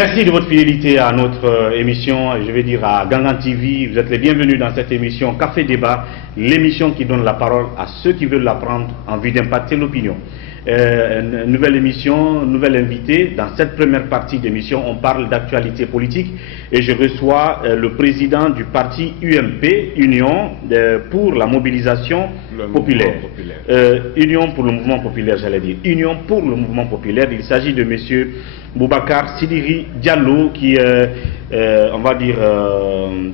Merci de votre fidélité à notre émission, je vais dire à Gangan TV. Vous êtes les bienvenus dans cette émission Café Débat, l'émission qui donne la parole à ceux qui veulent l'apprendre en vue d'impacter l'opinion. Nouvelle émission, nouvel invité. Dans cette première partie d'émission, on parle d'actualité politique et je reçois le président du parti UMP, Union pour la mobilisation populaire. Union pour le mouvement populaire, j'allais dire. Union pour le mouvement populaire. Il s'agit de monsieur Boubacar Sidiri Diallo qui on va dire,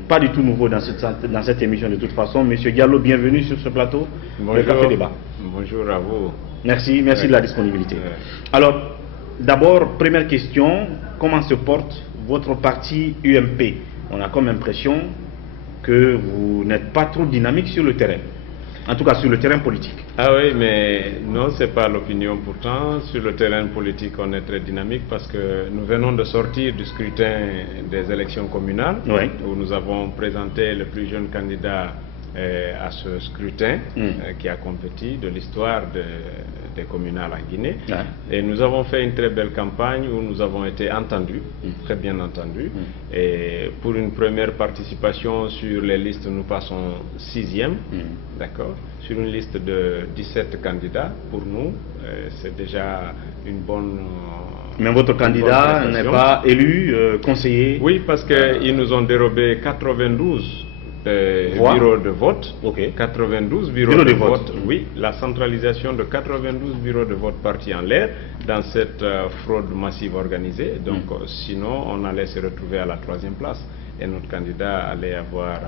pas du tout nouveau dans cette émission de toute façon. Monsieur Diallo, bienvenue sur ce plateau de Café Débat. Bonjour à vous. Merci de la disponibilité. Alors, d'abord, première question, comment se porte votre parti UMP? On a comme impression que vous n'êtes pas trop dynamique sur le terrain. En tout cas, sur le terrain politique. Ah oui, mais non, ce n'est pas l'opinion pourtant. Sur le terrain politique, on est très dynamique parce que nous venons de sortir du scrutin des élections communales, oui, où nous avons présenté le plus jeune candidat à ce scrutin qui a compétit de l'histoire des communales en Guinée. Et nous avons fait une très belle campagne où nous avons été entendus, très bien entendus. Et pour une première participation sur les listes, nous passons 6e, d'accord, sur une liste de 17 candidats. Pour nous, c'est déjà une bonne... Mais votre candidat n'est pas élu, conseiller? Oui, parce qu'ils nous ont dérobé 92 bureaux de vote, 92 bureaux de vote, oui, la centralisation de 92 bureaux de vote partis en l'air dans cette fraude massive organisée. Donc sinon on allait se retrouver à la 3e place et notre candidat allait avoir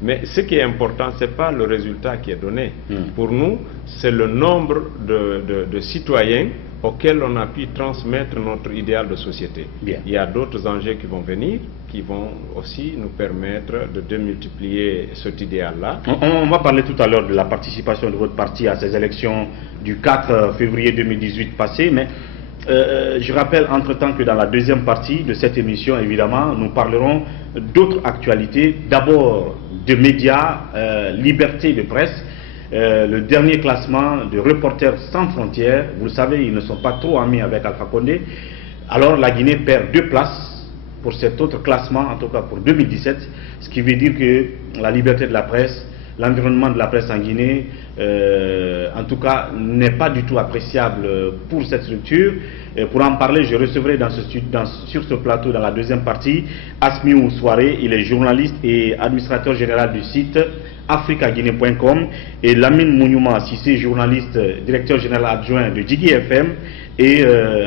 mais ce qui est important, ce n'est pas le résultat qui est donné. Pour nous, c'est le nombre de citoyens auxquels on a pu transmettre notre idéal de société. Bien. Il y a d'autres enjeux qui vont venir, qui vont aussi nous permettre de démultiplier cet idéal-là. On va parler tout à l'heure de la participation de votre parti à ces élections du 4 février 2018 passées, mais je rappelle entre-temps que dans la deuxième partie de cette émission, évidemment, nous parlerons d'autres actualités. D'abord, de médias, liberté de presse. Le dernier classement de Reporters sans frontières, vous le savez, ils ne sont pas trop amis avec Alpha Condé. Alors la Guinée perd 2 places pour cet autre classement, en tout cas pour 2017, ce qui veut dire que la liberté de la presse, l'environnement de la presse en Guinée, en tout cas, n'est pas du tout appréciable pour cette structure. Et pour en parler, je recevrai sur ce plateau, dans la deuxième partie, Asmiou Souaré, il est journaliste et administrateur général du site africaguinée.com, et Lamine Mouniouma Sissé, journaliste, directeur général adjoint de Djigui FM, et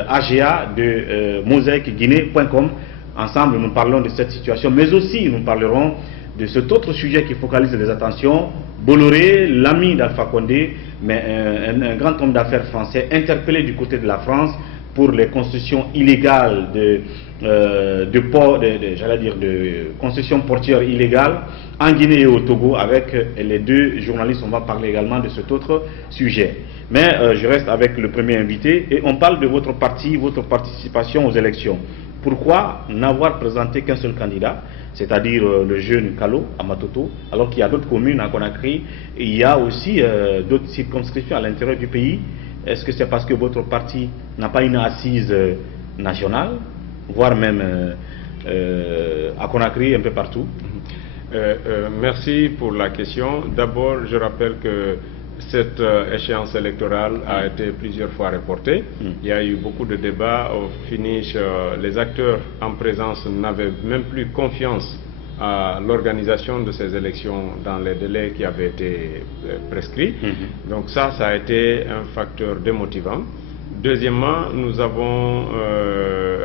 AGA de mosaicguinée.com. Ensemble, nous parlons de cette situation, mais aussi nous parlerons de cet autre sujet qui focalise les attentions. Bolloré, l'ami d'Alpha Condé, mais un grand homme d'affaires français, interpellé du côté de la France pour les concessions illégales de concessions portières illégales en Guinée et au Togo. Avec les deux journalistes, on va parler également de cet autre sujet. Mais je reste avec le premier invité et on parle de votre parti, votre participation aux élections. Pourquoi n'avoir présenté qu'un seul candidat, c'est-à-dire le jeune Kalo à Matoto, alors qu'il y a d'autres communes à Conakry, et il y a aussi d'autres circonscriptions à l'intérieur du pays? Est-ce que c'est parce que votre parti n'a pas une assise nationale, voire même à Conakry, un peu partout? Merci pour la question. D'abord, je rappelle que cette échéance électorale a été plusieurs fois reportée. Il y a eu beaucoup de débats. Au finish, les acteurs en présence n'avaient même plus confiance à l'organisation de ces élections dans les délais qui avaient été prescrits. Donc ça a été un facteur démotivant. Deuxièmement, nous avons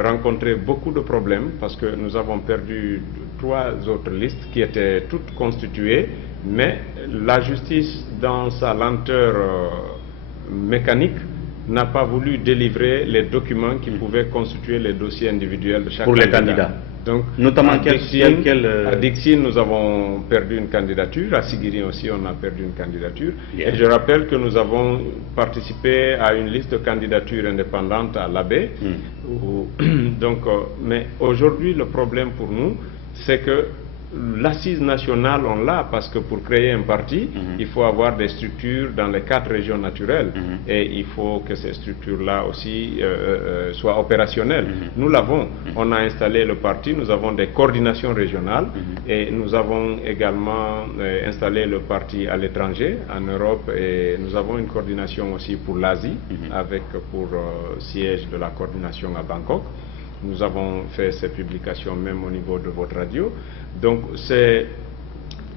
rencontré beaucoup de problèmes parce que nous avons perdu 3 autres listes qui étaient toutes constituées, mais la justice, dans sa lenteur mécanique, n'a pas voulu délivrer les documents qui pouvaient constituer les dossiers individuels de chaque pour les candidats. Donc, notamment à Dixine, nous avons perdu une candidature. À Sigiri aussi, on a perdu une candidature. Et je rappelle que nous avons participé à une liste de candidatures indépendantes à l'Abbé. Mais aujourd'hui, le problème pour nous, c'est que l'assise nationale, on l'a, parce que pour créer un parti, il faut avoir des structures dans les 4 régions naturelles. Et il faut que ces structures-là aussi soient opérationnelles. Nous l'avons. On a installé le parti, nous avons des coordinations régionales et nous avons également installé le parti à l'étranger, en Europe, et nous avons une coordination aussi pour l'Asie, avec pour siège de la coordination à Bangkok. Nous avons fait ces publications même au niveau de votre radio. Donc, c'est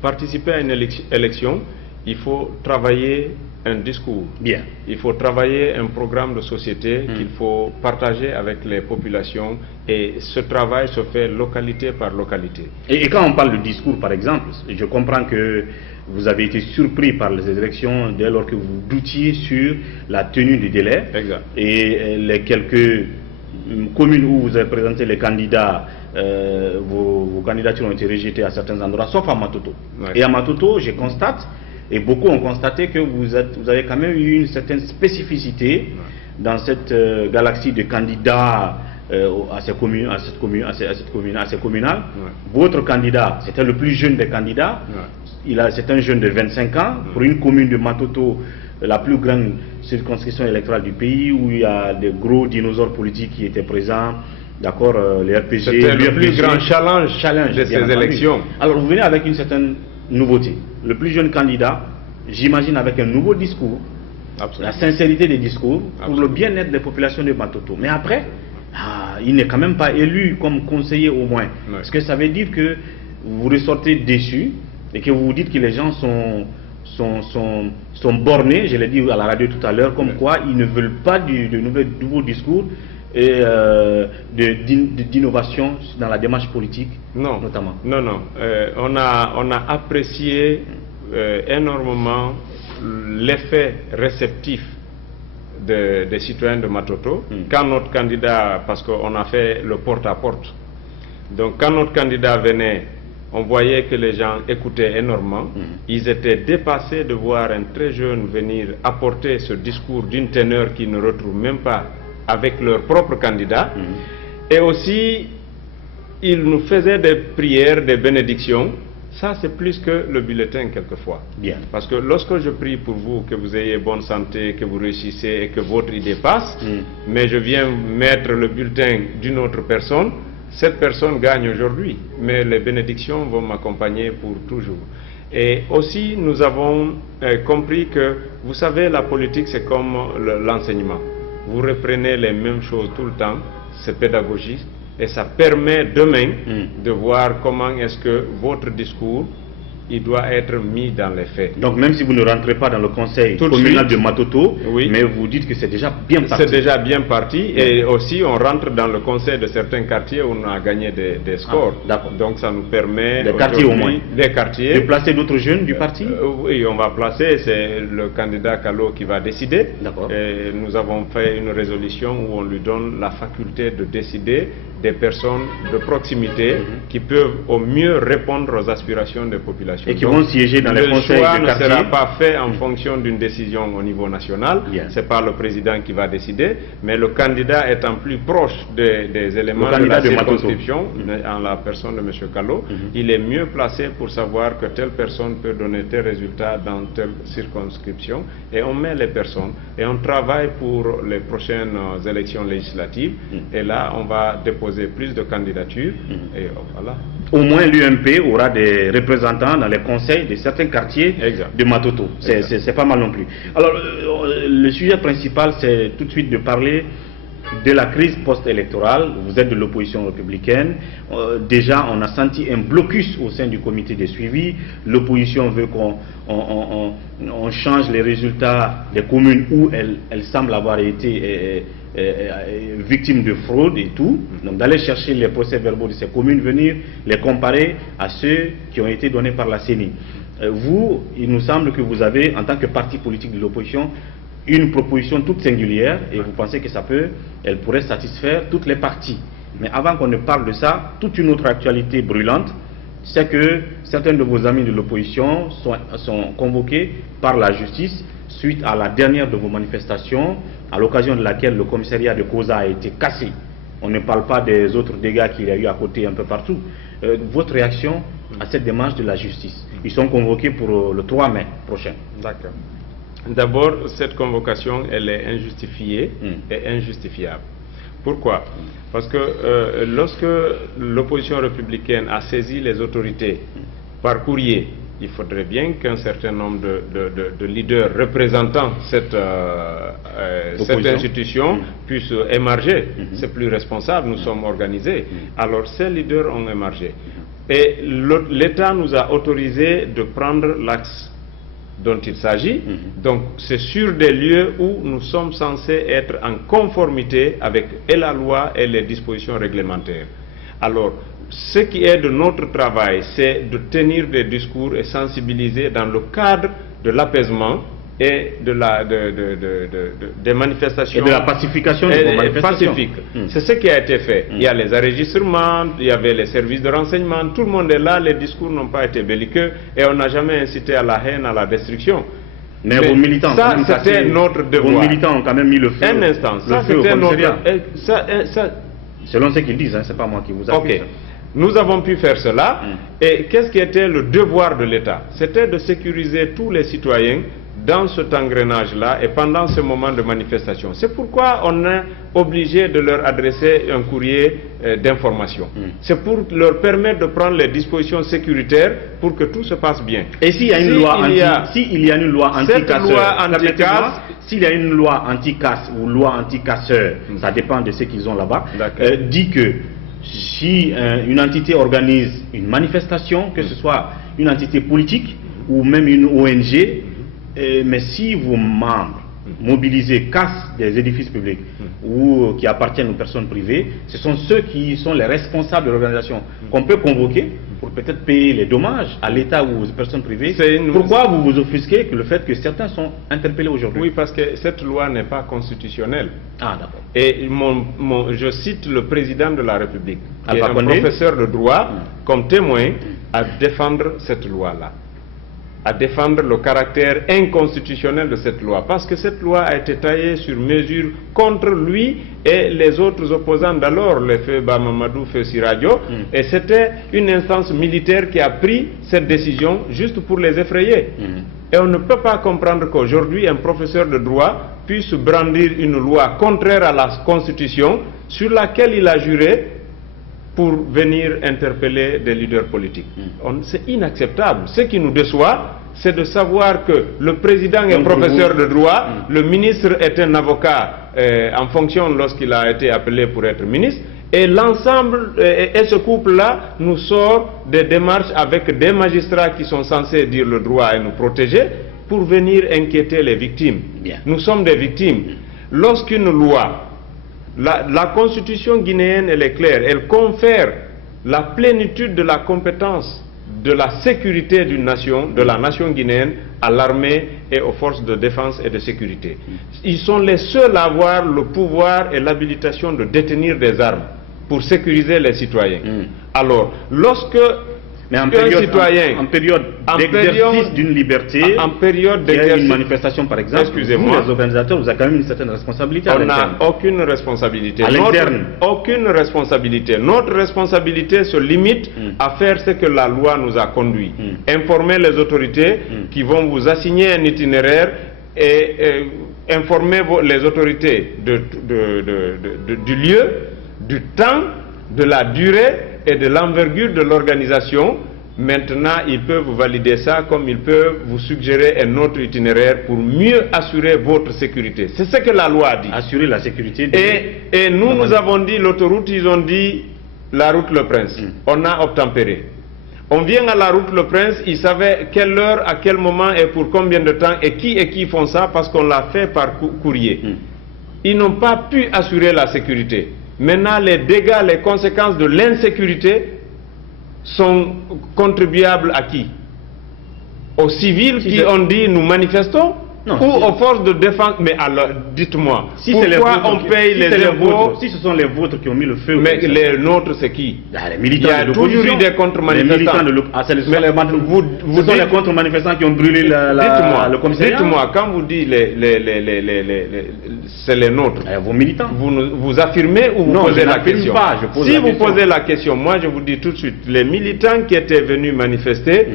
participer à une élection, il faut travailler un discours. Bien. Il faut travailler un programme de société qu'il faut partager avec les populations, et ce travail se fait localité par localité. Et quand on parle de discours, par exemple, je comprends que vous avez été surpris par les élections dès lors que vous doutiez sur la tenue du délai. Exact. Et les quelques communes où vous avez présenté les candidats, vos candidatures ont été rejetées à certains endroits, sauf à Matoto. Ouais. Et à Matoto, je constate, et beaucoup ont constaté que vous avez quand même eu une certaine spécificité dans cette galaxie de candidats à ces communales. Votre candidat, c'était le plus jeune des candidats. C'est un jeune de 25 ans. Pour une commune de Matoto, la plus grande circonscription électorale du pays, où il y a des gros dinosaures politiques qui étaient présents, d'accord, les RPG. C'était le plus grand challenge de ces élections. Alors vous venez avec une certaine nouveauté. Le plus jeune candidat, j'imagine avec un nouveau discours, la sincérité des discours, pour le bien-être des populations de Matoto. Mais après, il n'est quand même pas élu comme conseiller au moins. Parce que ça veut dire que vous ressortez déçu et que vous vous dites que les gens sont bornés, je l'ai dit à la radio tout à l'heure, comme quoi ils ne veulent pas de nouveaux discours et d'innovation dans la démarche politique, notamment. Non. On a apprécié énormément l'effet réceptif des citoyens de Matoto quand notre candidat, parce qu'on a fait le porte-à-porte, donc quand notre candidat venait, on voyait que les gens écoutaient énormément. Ils étaient dépassés de voir un très jeune venir apporter ce discours d'une teneur qu'ils ne retrouvent même pas avec leur propre candidat. Et aussi, ils nous faisaient des prières, des bénédictions. Ça, c'est plus que le bulletin quelquefois. Bien. Parce que lorsque je prie pour vous, que vous ayez bonne santé, que vous réussissez et que votre idée passe, mais je viens mettre le bulletin d'une autre personne, cette personne gagne aujourd'hui, mais les bénédictions vont m'accompagner pour toujours. Et aussi, nous avons compris que, vous savez, la politique, c'est comme l'enseignement. Vous reprenez les mêmes choses tout le temps, c'est pédagogique, et ça permet demain de voir comment est-ce que votre discours, il doit être mis dans les faits. Donc même si vous ne rentrez pas dans le conseil communal de Matoto, mais vous dites que c'est déjà bien parti. C'est déjà bien parti, et aussi on rentre dans le conseil de certains quartiers où on a gagné des scores. Donc ça nous permet... Des quartiers au moins. Des quartiers. De placer d'autres jeunes du parti. Oui, on va placer, c'est le candidat Kalo qui va décider. Et nous avons fait une résolution où on lui donne la faculté de décider des personnes de proximité qui peuvent au mieux répondre aux aspirations des populations. Et qui vont siéger dans les conseils de quartier. Le choix ne sera pas fait en fonction d'une décision au niveau national. Ce n'est pas le président qui va décider, mais le candidat étant plus proche des éléments de la circonscription, en la personne de M. Kalo, il est mieux placé pour savoir que telle personne peut donner tel résultat dans telle circonscription. Et on met les personnes et on travaille pour les prochaines élections législatives. Et là, on va déposer plus de candidatures et voilà. Au moins l'UMP aura des représentants dans les conseils de certains quartiers de Matoto. C'est pas mal non plus. Alors le sujet principal, c'est tout de suite de parler de la crise post-électorale. Vous êtes de l'opposition républicaine. Déjà, on a senti un blocus au sein du comité de suivi. L'opposition veut qu'on change les résultats des communes où elle semble avoir été victime de fraude et tout. Donc d'aller chercher les procès-verbaux de ces communes, venir les comparer à ceux qui ont été donnés par la CENI. Vous, il nous semble que vous avez, en tant que parti politique de l'opposition, une proposition toute singulière et vous pensez que elle pourrait satisfaire toutes les parties. Mais avant qu'on ne parle de ça, toute une autre actualité brûlante, c'est que certains de vos amis de l'opposition sont convoqués par la justice suite à la dernière de vos manifestations, à l'occasion de laquelle le commissariat de Koza a été cassé On ne parle pas des autres dégâts qu'il y a eu à côté un peu partout. Votre réaction à cette démarche de la justice? Ils sont convoqués pour le 3 mai prochain. D'accord. D'abord, cette convocation, elle est injustifiée et injustifiable. Pourquoi? Parce que lorsque l'opposition républicaine a saisi les autorités par courrier, il faudrait bien qu'un certain nombre de leaders représentant cette institution puissent émarger. C'est plus responsable, nous sommes organisés. Alors ces leaders ont émargé. Et l'État nous a autorisé de prendre l'axe dont il s'agit. Donc c'est sur des lieux où nous sommes censés être en conformité avec la loi et les dispositions réglementaires. Alors, ce qui est de notre travail, c'est de tenir des discours et sensibiliser dans le cadre de l'apaisement et des manifestations. Et de la pacification des manifestations. Pacifique. C'est ce qui a été fait. Il y a les enregistrements, il y avait les services de renseignement, tout le monde est là, les discours n'ont pas été belliqueux et on n'a jamais incité à la haine, à la destruction. Mais vos militants, ça c'était notre devoir. Vos militants ont quand même mis le feu. Un instant, ça c'était notre... Selon ce qu'ils disent, hein, c'est pas moi qui vous accuse. Okay. Nous avons pu faire cela. Et qu'est-ce qui était le devoir de l'État? C'était de sécuriser tous les citoyens dans cet engrenage-là et pendant ce moment de manifestation. C'est pourquoi on est obligé de leur adresser un courrier d'information. C'est pour leur permettre de prendre les dispositions sécuritaires pour que tout se passe bien. Et s'il y a une loi s'il y a une loi anti-casseur, s'il y a une loi anti-casse ou loi anti-casseur, ça dépend de ce qu'ils ont là-bas, dit que si une entité organise une manifestation, que ce soit une entité politique ou même une ONG, mais si vos membres mobilisés cassent des édifices publics ou qui appartiennent aux personnes privées, ce sont ceux qui sont les responsables de l'organisation qu'on peut convoquer pour peut-être payer les dommages à l'État ou aux personnes privées. Pourquoi vous vous offusquez que le fait que certains sont interpellés aujourd'hui? Oui, parce que cette loi n'est pas constitutionnelle. Ah, d'accord. Et je cite le président de la République, qui est un professeur de droit, comme témoin à défendre cette loi-là, à défendre le caractère inconstitutionnel de cette loi, parce que cette loi a été taillée sur mesure contre lui et les autres opposants d'alors, le feu Bamamadou, feu Siradio, et c'était une instance militaire qui a pris cette décision juste pour les effrayer. Et on ne peut pas comprendre qu'aujourd'hui un professeur de droit puisse brandir une loi contraire à la Constitution sur laquelle il a juré pour venir interpeller des leaders politiques. C'est inacceptable. Ce qui nous déçoit, c'est de savoir que le président est professeur de droit, le ministre est un avocat en fonction lorsqu'il a été appelé pour être ministre, et l'ensemble, et ce couple-là nous sort des démarches avec des magistrats qui sont censés dire le droit et nous protéger pour venir inquiéter les victimes. Nous sommes des victimes. Lorsqu'une loi, la constitution guinéenne, elle est claire, elle confère la plénitude de la compétence de la sécurité d'une nation, de la nation guinéenne, à l'armée et aux forces de défense et de sécurité. Ils sont les seuls à avoir le pouvoir et l'habilitation de détenir des armes pour sécuriser les citoyens. Alors, lorsque mais en période d'exercice d'une liberté, en période d'exercice d'une manifestation par exemple, excusez-moi, vous les organisateurs, vous avez quand même une certaine responsabilité. On n'a aucune responsabilité. À l'interne. Aucune responsabilité. Notre responsabilité se limite à faire ce que la loi nous a conduit. Informer les autorités qui vont vous assigner un itinéraire et informer les autorités du lieu, du temps, de la durée et de l'envergure de l'organisation. Maintenant, ils peuvent valider ça comme ils peuvent vous suggérer un autre itinéraire pour mieux assurer votre sécurité. C'est ce que la loi a dit. Assurer la sécurité. Et nous avons dit l'autoroute, ils ont dit la route Le Prince. On a obtempéré. On vient à la route Le Prince, ils savaient quelle heure, à quel moment et pour combien de temps et qui font ça parce qu'on l'a fait par courrier. Ils n'ont pas pu assurer la sécurité. Maintenant, les dégâts, les conséquences de l'insécurité sont contribuables à qui? Aux civils qui ont dit nous manifestons, ou aux forces de défense. Mais alors, dites-moi, si pourquoi on paye les impôts? Si ce sont les vôtres qui ont mis le feu. Mais les nôtres, c'est qui? Les militants. Il y a toujours eu des contre-manifestants. Ce sont les contre-manifestants qui ont brûlé le commissariat. Dites-moi, quand vous dites c'est les nôtres, vos militants. Vous affirmez ou vous posez la question? Si vous posez la question, moi je vous dis tout de suite, les militants qui étaient venus manifester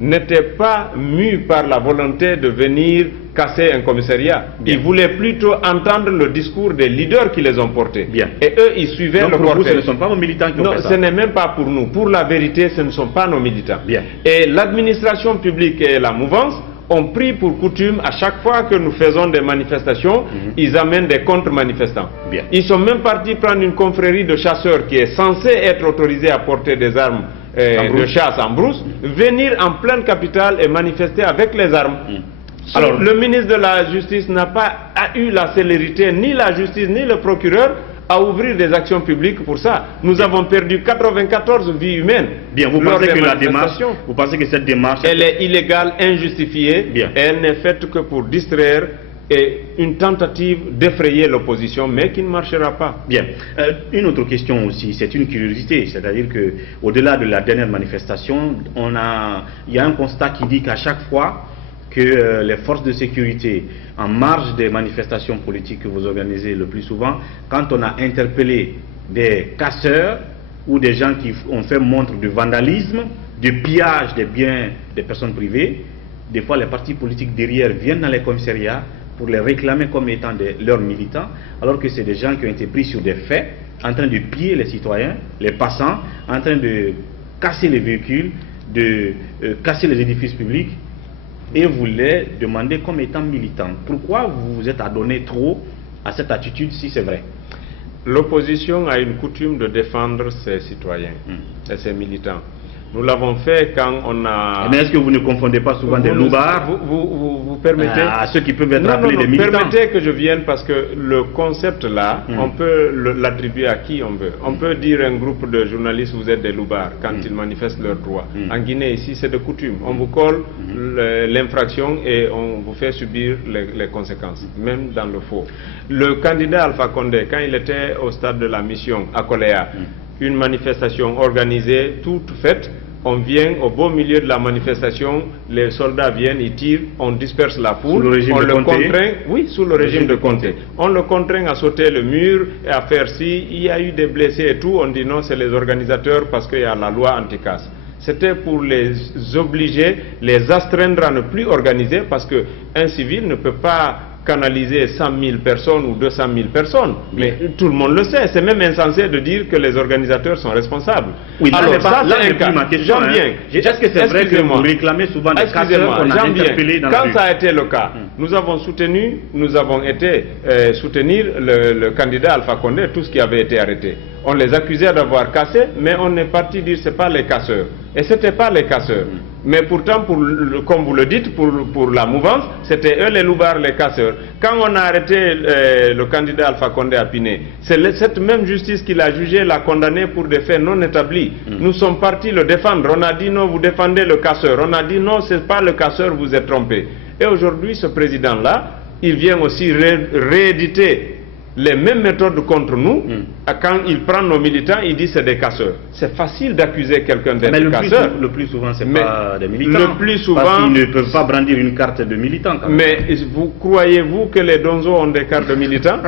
n'étaient pas mus par la volonté de venir casser un commissariat. Bien. Ils voulaient plutôt entendre le discours des leaders qui les ont portés. Bien. Et eux, ils suivaient le cortège. Ce ne sont pas nos militants qui ont fait ça. Non, ce n'est même pas pour nous. Pour la vérité, ce ne sont pas nos militants. Bien. Et l'administration publique et la mouvance ont pris pour coutume, à chaque fois que nous faisons des manifestations, ils amènent des contre-manifestants. Ils sont même partis prendre une confrérie de chasseurs qui est censée être autorisée à porter des armes de chasse en brousse, venir en pleine capitale et manifester avec les armes. Alors, le ministre de la Justice n'a pas eu la célérité, ni la justice, ni le procureur, à ouvrir des actions publiques pour ça. Nous avons perdu 94 vies humaines. Bien, vous pensez que la démarche, vous pensez que cette démarche... Elle est illégale, injustifiée, et elle n'est faite que pour distraire et une tentative d'effrayer l'opposition, mais qui ne marchera pas. Bien. Une autre question aussi, c'est une curiosité, c'est-à-dire que au-delà de la dernière manifestation, il y a un constat qui dit qu'à chaque fois que les forces de sécurité, en marge des manifestations politiques que vous organisez le plus souvent, quand on a interpellé des casseurs ou des gens qui ont fait montre de vandalisme, de pillage des biens des personnes privées, des fois les partis politiques derrière viennent dans les commissariats pour les réclamer comme étant leurs militants, alors que c'est des gens qui ont été pris sur des faits, en train de piller les citoyens, les passants, en train de casser les véhicules, de casser les édifices publics, et vous les demandez comme étant militants. Pourquoi vous vous êtes adonné trop à cette attitude si c'est vrai? L'opposition a une coutume de défendre ses citoyens et ses militants. Nous l'avons fait quand on a... Mais est-ce que vous ne confondez pas souvent des loubards vous permettez... à ceux qui peuvent être appelés des militants? Permettez que je vienne parce que le concept là, on peut l'attribuer à qui on veut. On peut dire à un groupe de journalistes, vous êtes des loubards quand ils manifestent leurs droits. En Guinée, ici, c'est de coutume. On vous colle l'infraction et on vous fait subir les conséquences, même dans le faux. Le candidat Alpha Condé, quand il était au stade de la mission à Koléa, une manifestation organisée, toute faite, on vient au beau milieu de la manifestation, les soldats viennent, ils tirent, on disperse la foule, on le contraint, oui, sous le régime de Conté. On le contraint à sauter le mur et à faire ci, il y a eu des blessés et tout, on dit non, c'est les organisateurs parce qu'il y a la loi anti-casse. C'était pour les obliger, les astreindre à ne plus organiser parce qu'un civil ne peut pas canaliser 100 000 personnes ou 200 000 personnes. Mais tout le monde le sait. C'est même insensé de dire que les organisateurs sont responsables. Oui, alors ça, c'est ma question. Est-ce que c'est vrai que vous réclamez souvent des casseurs qu'on a interpellés dans la rue? Quand ça a été le cas, nous avons été soutenir le candidat Alpha Condé, tout ce qui avait été arrêté. On les accusait d'avoir cassé, mais on est parti dire que ce n'est pas les casseurs. Et ce n'était pas les casseurs. Mais pourtant, comme vous le dites, pour la mouvance, c'était eux les loubards, les casseurs. Quand on a arrêté le candidat Alpha Condé à Piné, c'est cette même justice qui l'a jugé, l'a condamné pour des faits non établis. Nous sommes partis le défendre. On a dit non, vous défendez le casseur. On a dit non, ce n'est pas le casseur, vous êtes trompé. Et aujourd'hui, ce président-là, il vient aussi rééditer les mêmes méthodes contre nous. Quand il prend nos militants, il dit c'est des casseurs. C'est facile d'accuser quelqu'un d'être casseur. Le plus souvent, c'est pas des militants. Le plus souvent, parce qu'ils ne peuvent pas brandir une carte de militant. Mais croyez-vous que les donzos ont des cartes de militants?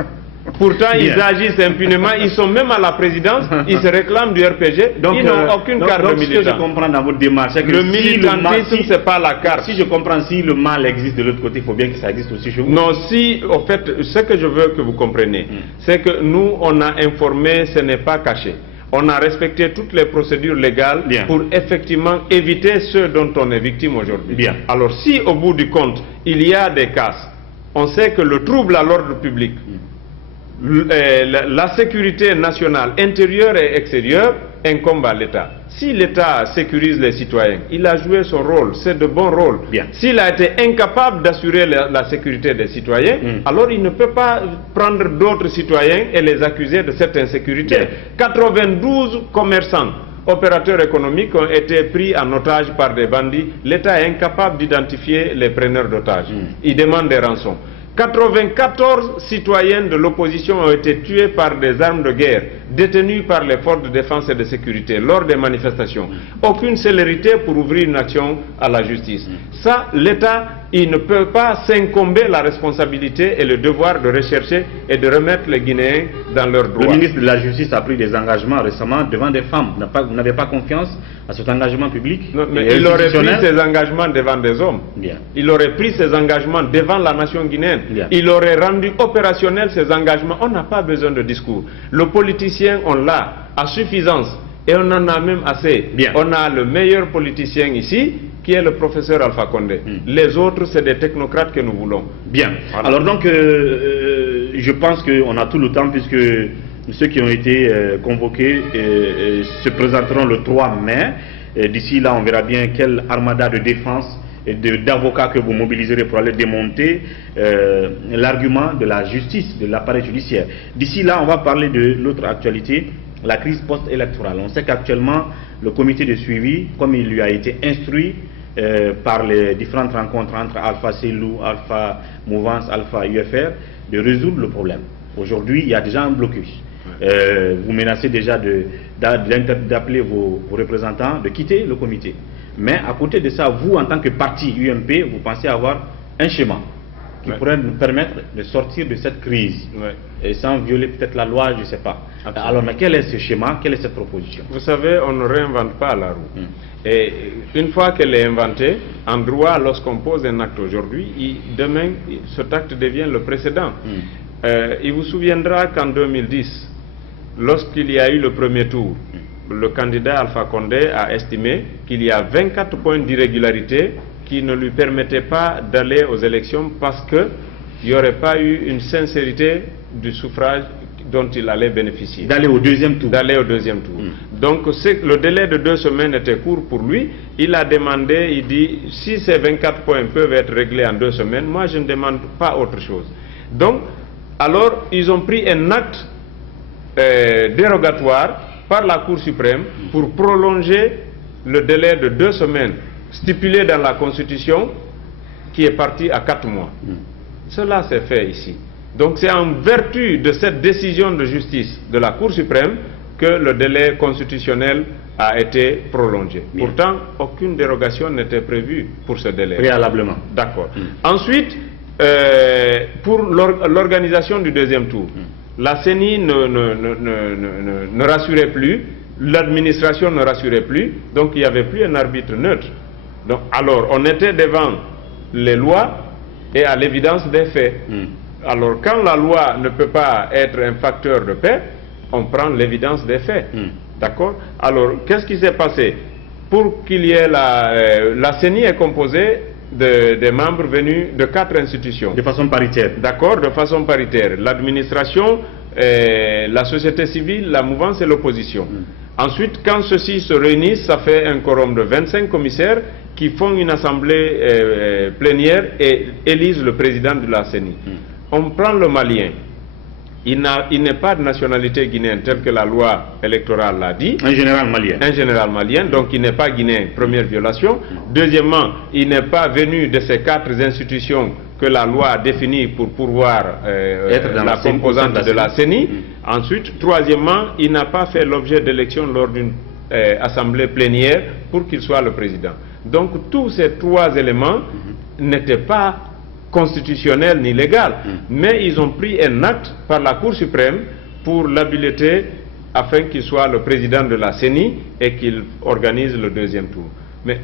Pourtant, ils agissent impunément, ils sont même à la présidence, ils se réclament du RPG, donc ils n'ont aucune carte de militant. Ce que je comprends dans votre démarche, c'est que le militantisme, c'est pas la carte. Si je comprends, si le mal existe de l'autre côté, il faut bien que ça existe aussi chez vous. Non, si, au fait, ce que je veux que vous compreniez, c'est que nous, on a informé, ce n'est pas caché. On a respecté toutes les procédures légales pour effectivement éviter ce dont on est victime aujourd'hui. Alors, si au bout du compte, il y a des casses, on sait que le trouble à l'ordre public, la sécurité nationale intérieure et extérieure incombe à l'État. Si l'État sécurise les citoyens, il a joué son rôle, c'est de bon rôle. S'il a été incapable d'assurer la sécurité des citoyens, alors il ne peut pas prendre d'autres citoyens et les accuser de cette insécurité. 92 commerçants opérateurs économiques ont été pris en otage par des bandits. L'État est incapable d'identifier les preneurs d'otages. Il demande des rançons. 94 citoyens de l'opposition ont été tués par des armes de guerre, détenus par les forces de défense et de sécurité lors des manifestations. Aucune célérité pour ouvrir une action à la justice. Ça, l'État, il ne peut pas s'incomber la responsabilité et le devoir de rechercher et de remettre les Guinéens dans leurs droits. Le ministre de la Justice a pris des engagements récemment devant des femmes. Vous n'avez pas confiance à cet engagement public? Non, mais il aurait pris ses engagements devant des hommes. Bien. Il aurait pris ses engagements devant la nation guinéenne. Bien. Il aurait rendu opérationnel ses engagements. On n'a pas besoin de discours. Le politicien, on l'a à suffisance. Et on en a même assez. Bien. On a le meilleur politicien ici, qui est le professeur Alpha Condé. Les autres, c'est des technocrates que nous voulons. Bien. Voilà. Alors donc, je pense qu'on a tout le temps, puisque ceux qui ont été convoqués se présenteront le 3 mai. D'ici là, on verra bien quelle armada de défense et d'avocats que vous mobiliserez pour aller démonter l'argument de la justice, de l'appareil judiciaire. D'ici là, on va parler de l'autre actualité, la crise post-électorale. On sait qu'actuellement, le comité de suivi, comme il lui a été instruit par les différentes rencontres entre Alpha Selou, Alpha Mouvance, Alpha UFR, de résoudre le problème. Aujourd'hui, il y a déjà un blocus. Vous menacez déjà d'appeler vos représentants de quitter le comité. Mais à côté de ça, vous, en tant que parti UMP, vous pensez avoir un schéma qui pourrait nous permettre de sortir de cette crise, et sans violer peut-être la loi, je ne sais pas. Absolument. Alors, mais quel est ce schéma, quelle est cette proposition? Vous savez, on ne réinvente pas la roue. Et une fois qu'elle est inventée, en droit, lorsqu'on pose un acte aujourd'hui, demain, cet acte devient le précédent. Il vous souviendra qu'en 2010, lorsqu'il y a eu le premier tour, le candidat Alpha Condé a estimé qu'il y a 24 points d'irrégularité qui ne lui permettaient pas d'aller aux élections parce qu'il n'y aurait pas eu une sincérité du suffrage dont il allait bénéficier. D'aller au deuxième tour. D'aller au deuxième tour. Donc le délai de 2 semaines était court pour lui. Il a demandé, il dit, si ces 24 points peuvent être réglés en 2 semaines, moi je ne demande pas autre chose. Donc, alors ils ont pris un acte dérogatoire par la Cour suprême pour prolonger le délai de 2 semaines stipulé dans la Constitution, qui est parti à 4 mois. Cela s'est fait ici. Donc c'est en vertu de cette décision de justice de la Cour suprême que le délai constitutionnel a été prolongé. Bien. Pourtant, aucune dérogation n'était prévue pour ce délai. Préalablement. D'accord. Ensuite, pour l'organisation du deuxième tour, la CENI ne rassurait plus, l'administration ne rassurait plus, donc il n'y avait plus un arbitre neutre. Donc, alors, on était devant les lois et à l'évidence des faits. Alors, quand la loi ne peut pas être un facteur de paix, on prend l'évidence des faits. D'accord? Alors, qu'est-ce qui s'est passé? Pour qu'il y ait la CENI est composée des membres venus de 4 institutions. De façon paritaire. D'accord, de façon paritaire. L'administration, la société civile, la mouvance et l'opposition. Ensuite, quand ceux-ci se réunissent, ça fait un quorum de 25 commissaires qui font une assemblée plénière et élisent le président de la CENI. On prend le Malien. Il n'est pas de nationalité guinéenne telle que la loi électorale l'a dit. Un général malien. Un général malien, donc il n'est pas guinéen, première violation. Deuxièmement, il n'est pas venu de ces 4 institutions que la loi a définies pour pouvoir être la composante de la CENI. Ensuite, troisièmement, il n'a pas fait l'objet d'élection lors d'une assemblée plénière pour qu'il soit le président. Donc tous ces 3 éléments n'étaient pas constitutionnel ni légal, mais ils ont pris un acte par la Cour suprême pour l'habiliter afin qu'il soit le président de la CENI et qu'il organise le deuxième tour. Mais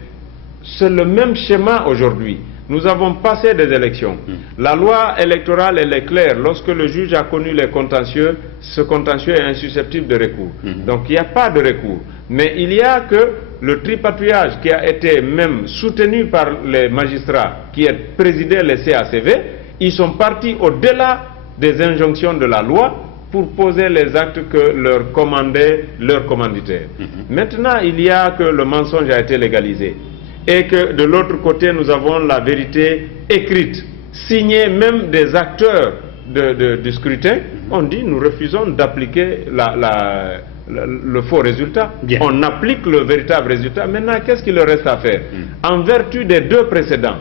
c'est le même schéma aujourd'hui. Nous avons passé des élections. La loi électorale, elle est claire. Lorsque le juge a connu les contentieux, ce contentieux est insusceptible de recours. Donc il n'y a pas de recours. Mais il y a que le tripatouillage qui a été même soutenu par les magistrats qui présidaient les CACV, ils sont partis au-delà des injonctions de la loi pour poser les actes que leur commandait leur commanditaire. Maintenant, il y a que le mensonge a été légalisé et que de l'autre côté, nous avons la vérité écrite, signée même des acteurs du scrutin on dit nous refusons d'appliquer le faux résultat. Bien. On applique le véritable résultat. Maintenant, qu'est-ce qu'il leur reste à faire? En vertu des deux précédents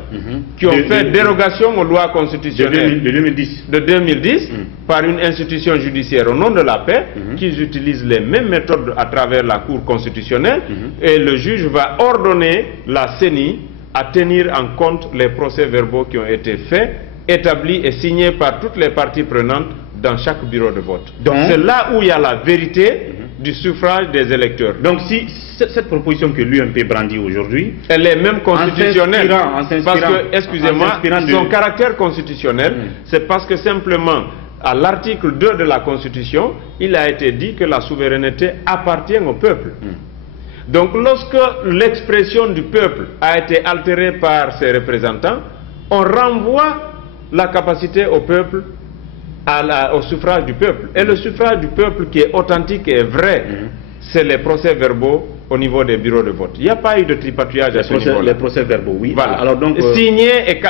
qui ont fait dérogation aux lois constitutionnelles de 2010 par une institution judiciaire au nom de la paix, qu'ils utilisent les mêmes méthodes à travers la Cour constitutionnelle, et le juge va ordonner la CENI à tenir en compte les procès-verbaux qui ont été faits, établis et signés par toutes les parties prenantes dans chaque bureau de vote. C'est là où il y a la vérité du suffrage des électeurs. Donc si cette proposition que l'UMP brandit aujourd'hui, elle est même constitutionnelle, parce que, excusez-moi, son caractère constitutionnel, c'est parce que simplement, à l'article 2 de la Constitution, il a été dit que la souveraineté appartient au peuple. Donc lorsque l'expression du peuple a été altérée par ses représentants, on renvoie la capacité au peuple, au suffrage du peuple. Et le suffrage du peuple qui est authentique et vrai, c'est les procès-verbaux au niveau des bureaux de vote. Il n'y a pas eu de tripatouillage à ce niveau-là. Les procès-verbaux, oui. Voilà. Alors donc, signé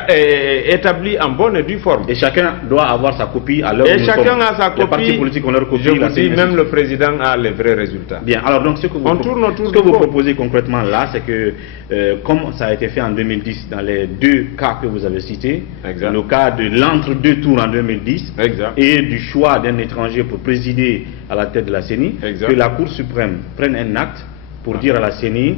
et établi en bonne et due forme. Et chacun doit avoir sa copie à l'heure où nous sommes. Et chacun a sa copie. Les partis politiques ont leur copie. Je vous dis, même le président a les vrais résultats. Bien. Alors donc, ce que vous proposez concrètement là, c'est que, comme ça a été fait en 2010 dans les deux cas que vous avez cités, le cas de l'entre-deux tours en 2010 et du choix d'un étranger pour présider à la tête de la CENI, que la Cour suprême prenne un acte pour dire à la CENI,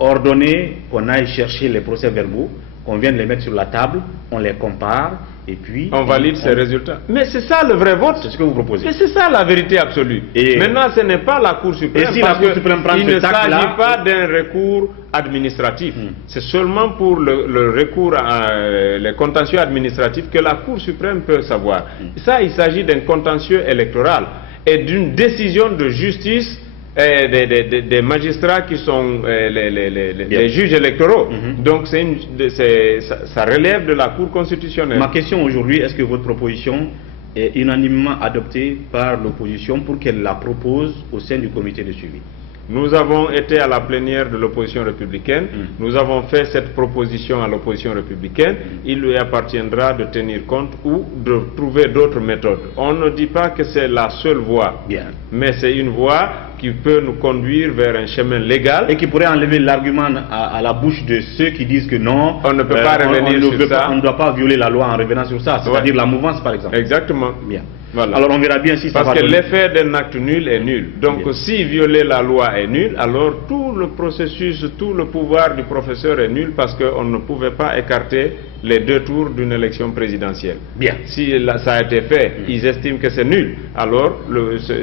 ordonner qu'on aille chercher les procès-verbaux, qu'on vienne les mettre sur la table, on les compare, et puis... on valide ces résultats. Mais c'est ça le vrai vote. C'est ce que vous proposez. Et c'est ça la vérité absolue. Et maintenant, ce n'est pas la Cour suprême, si parce qu'il ne s'agit pas d'un recours administratif. C'est seulement pour le recours à les contentieux administratifs que la Cour suprême peut savoir. Ça, il s'agit d'un contentieux électoral et d'une décision de justice des magistrats qui sont les juges électoraux. Donc ça relève de la Cour constitutionnelle. Ma question aujourd'hui, est-ce que votre proposition est unanimement adoptée par l'opposition pour qu'elle la propose au sein du comité de suivi? Nous avons été à la plénière de l'opposition républicaine, nous avons fait cette proposition à l'opposition républicaine, il lui appartiendra de tenir compte ou de trouver d'autres méthodes. On ne dit pas que c'est la seule voie, mais c'est une voie qui peut nous conduire vers un chemin légal. Et qui pourrait enlever l'argument à la bouche de ceux qui disent que non, on ne peut pas revenir sur ça. On ne doit pas violer la loi en revenant sur ça, c'est-à-dire la mouvance par exemple. Exactement. Bien. Voilà. Alors on verra bien si ça va. Parce que l'effet d'un acte nul est nul. Donc si violer la loi est nul, alors tout le processus, tout le pouvoir du professeur est nul parce qu'on ne pouvait pas écarter les deux tours d'une élection présidentielle. Bien. Si ça a été fait, ils estiment que c'est nul, alors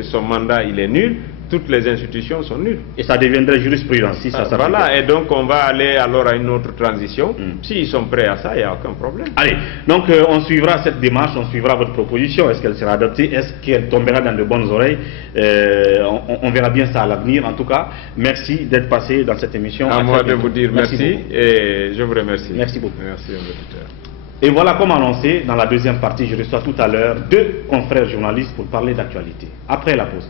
son mandat il est nul. Toutes les institutions sont nulles. Et ça deviendrait jurisprudence si ça s'applique. Voilà, et donc on va aller alors à une autre transition. S'ils sont prêts à ça, il n'y a aucun problème. Allez, donc on suivra cette démarche, on suivra votre proposition. Est-ce qu'elle sera adoptée? Est-ce qu'elle tombera dans de bonnes oreilles? On verra bien ça à l'avenir. En tout cas, merci d'être passé dans cette émission. À moi de vous dire merci et je vous remercie. Merci beaucoup. Merci, investisseur. Et voilà, comme annoncé, dans la deuxième partie, je reçois tout à l'heure deux confrères journalistes pour parler d'actualité. Après la pause.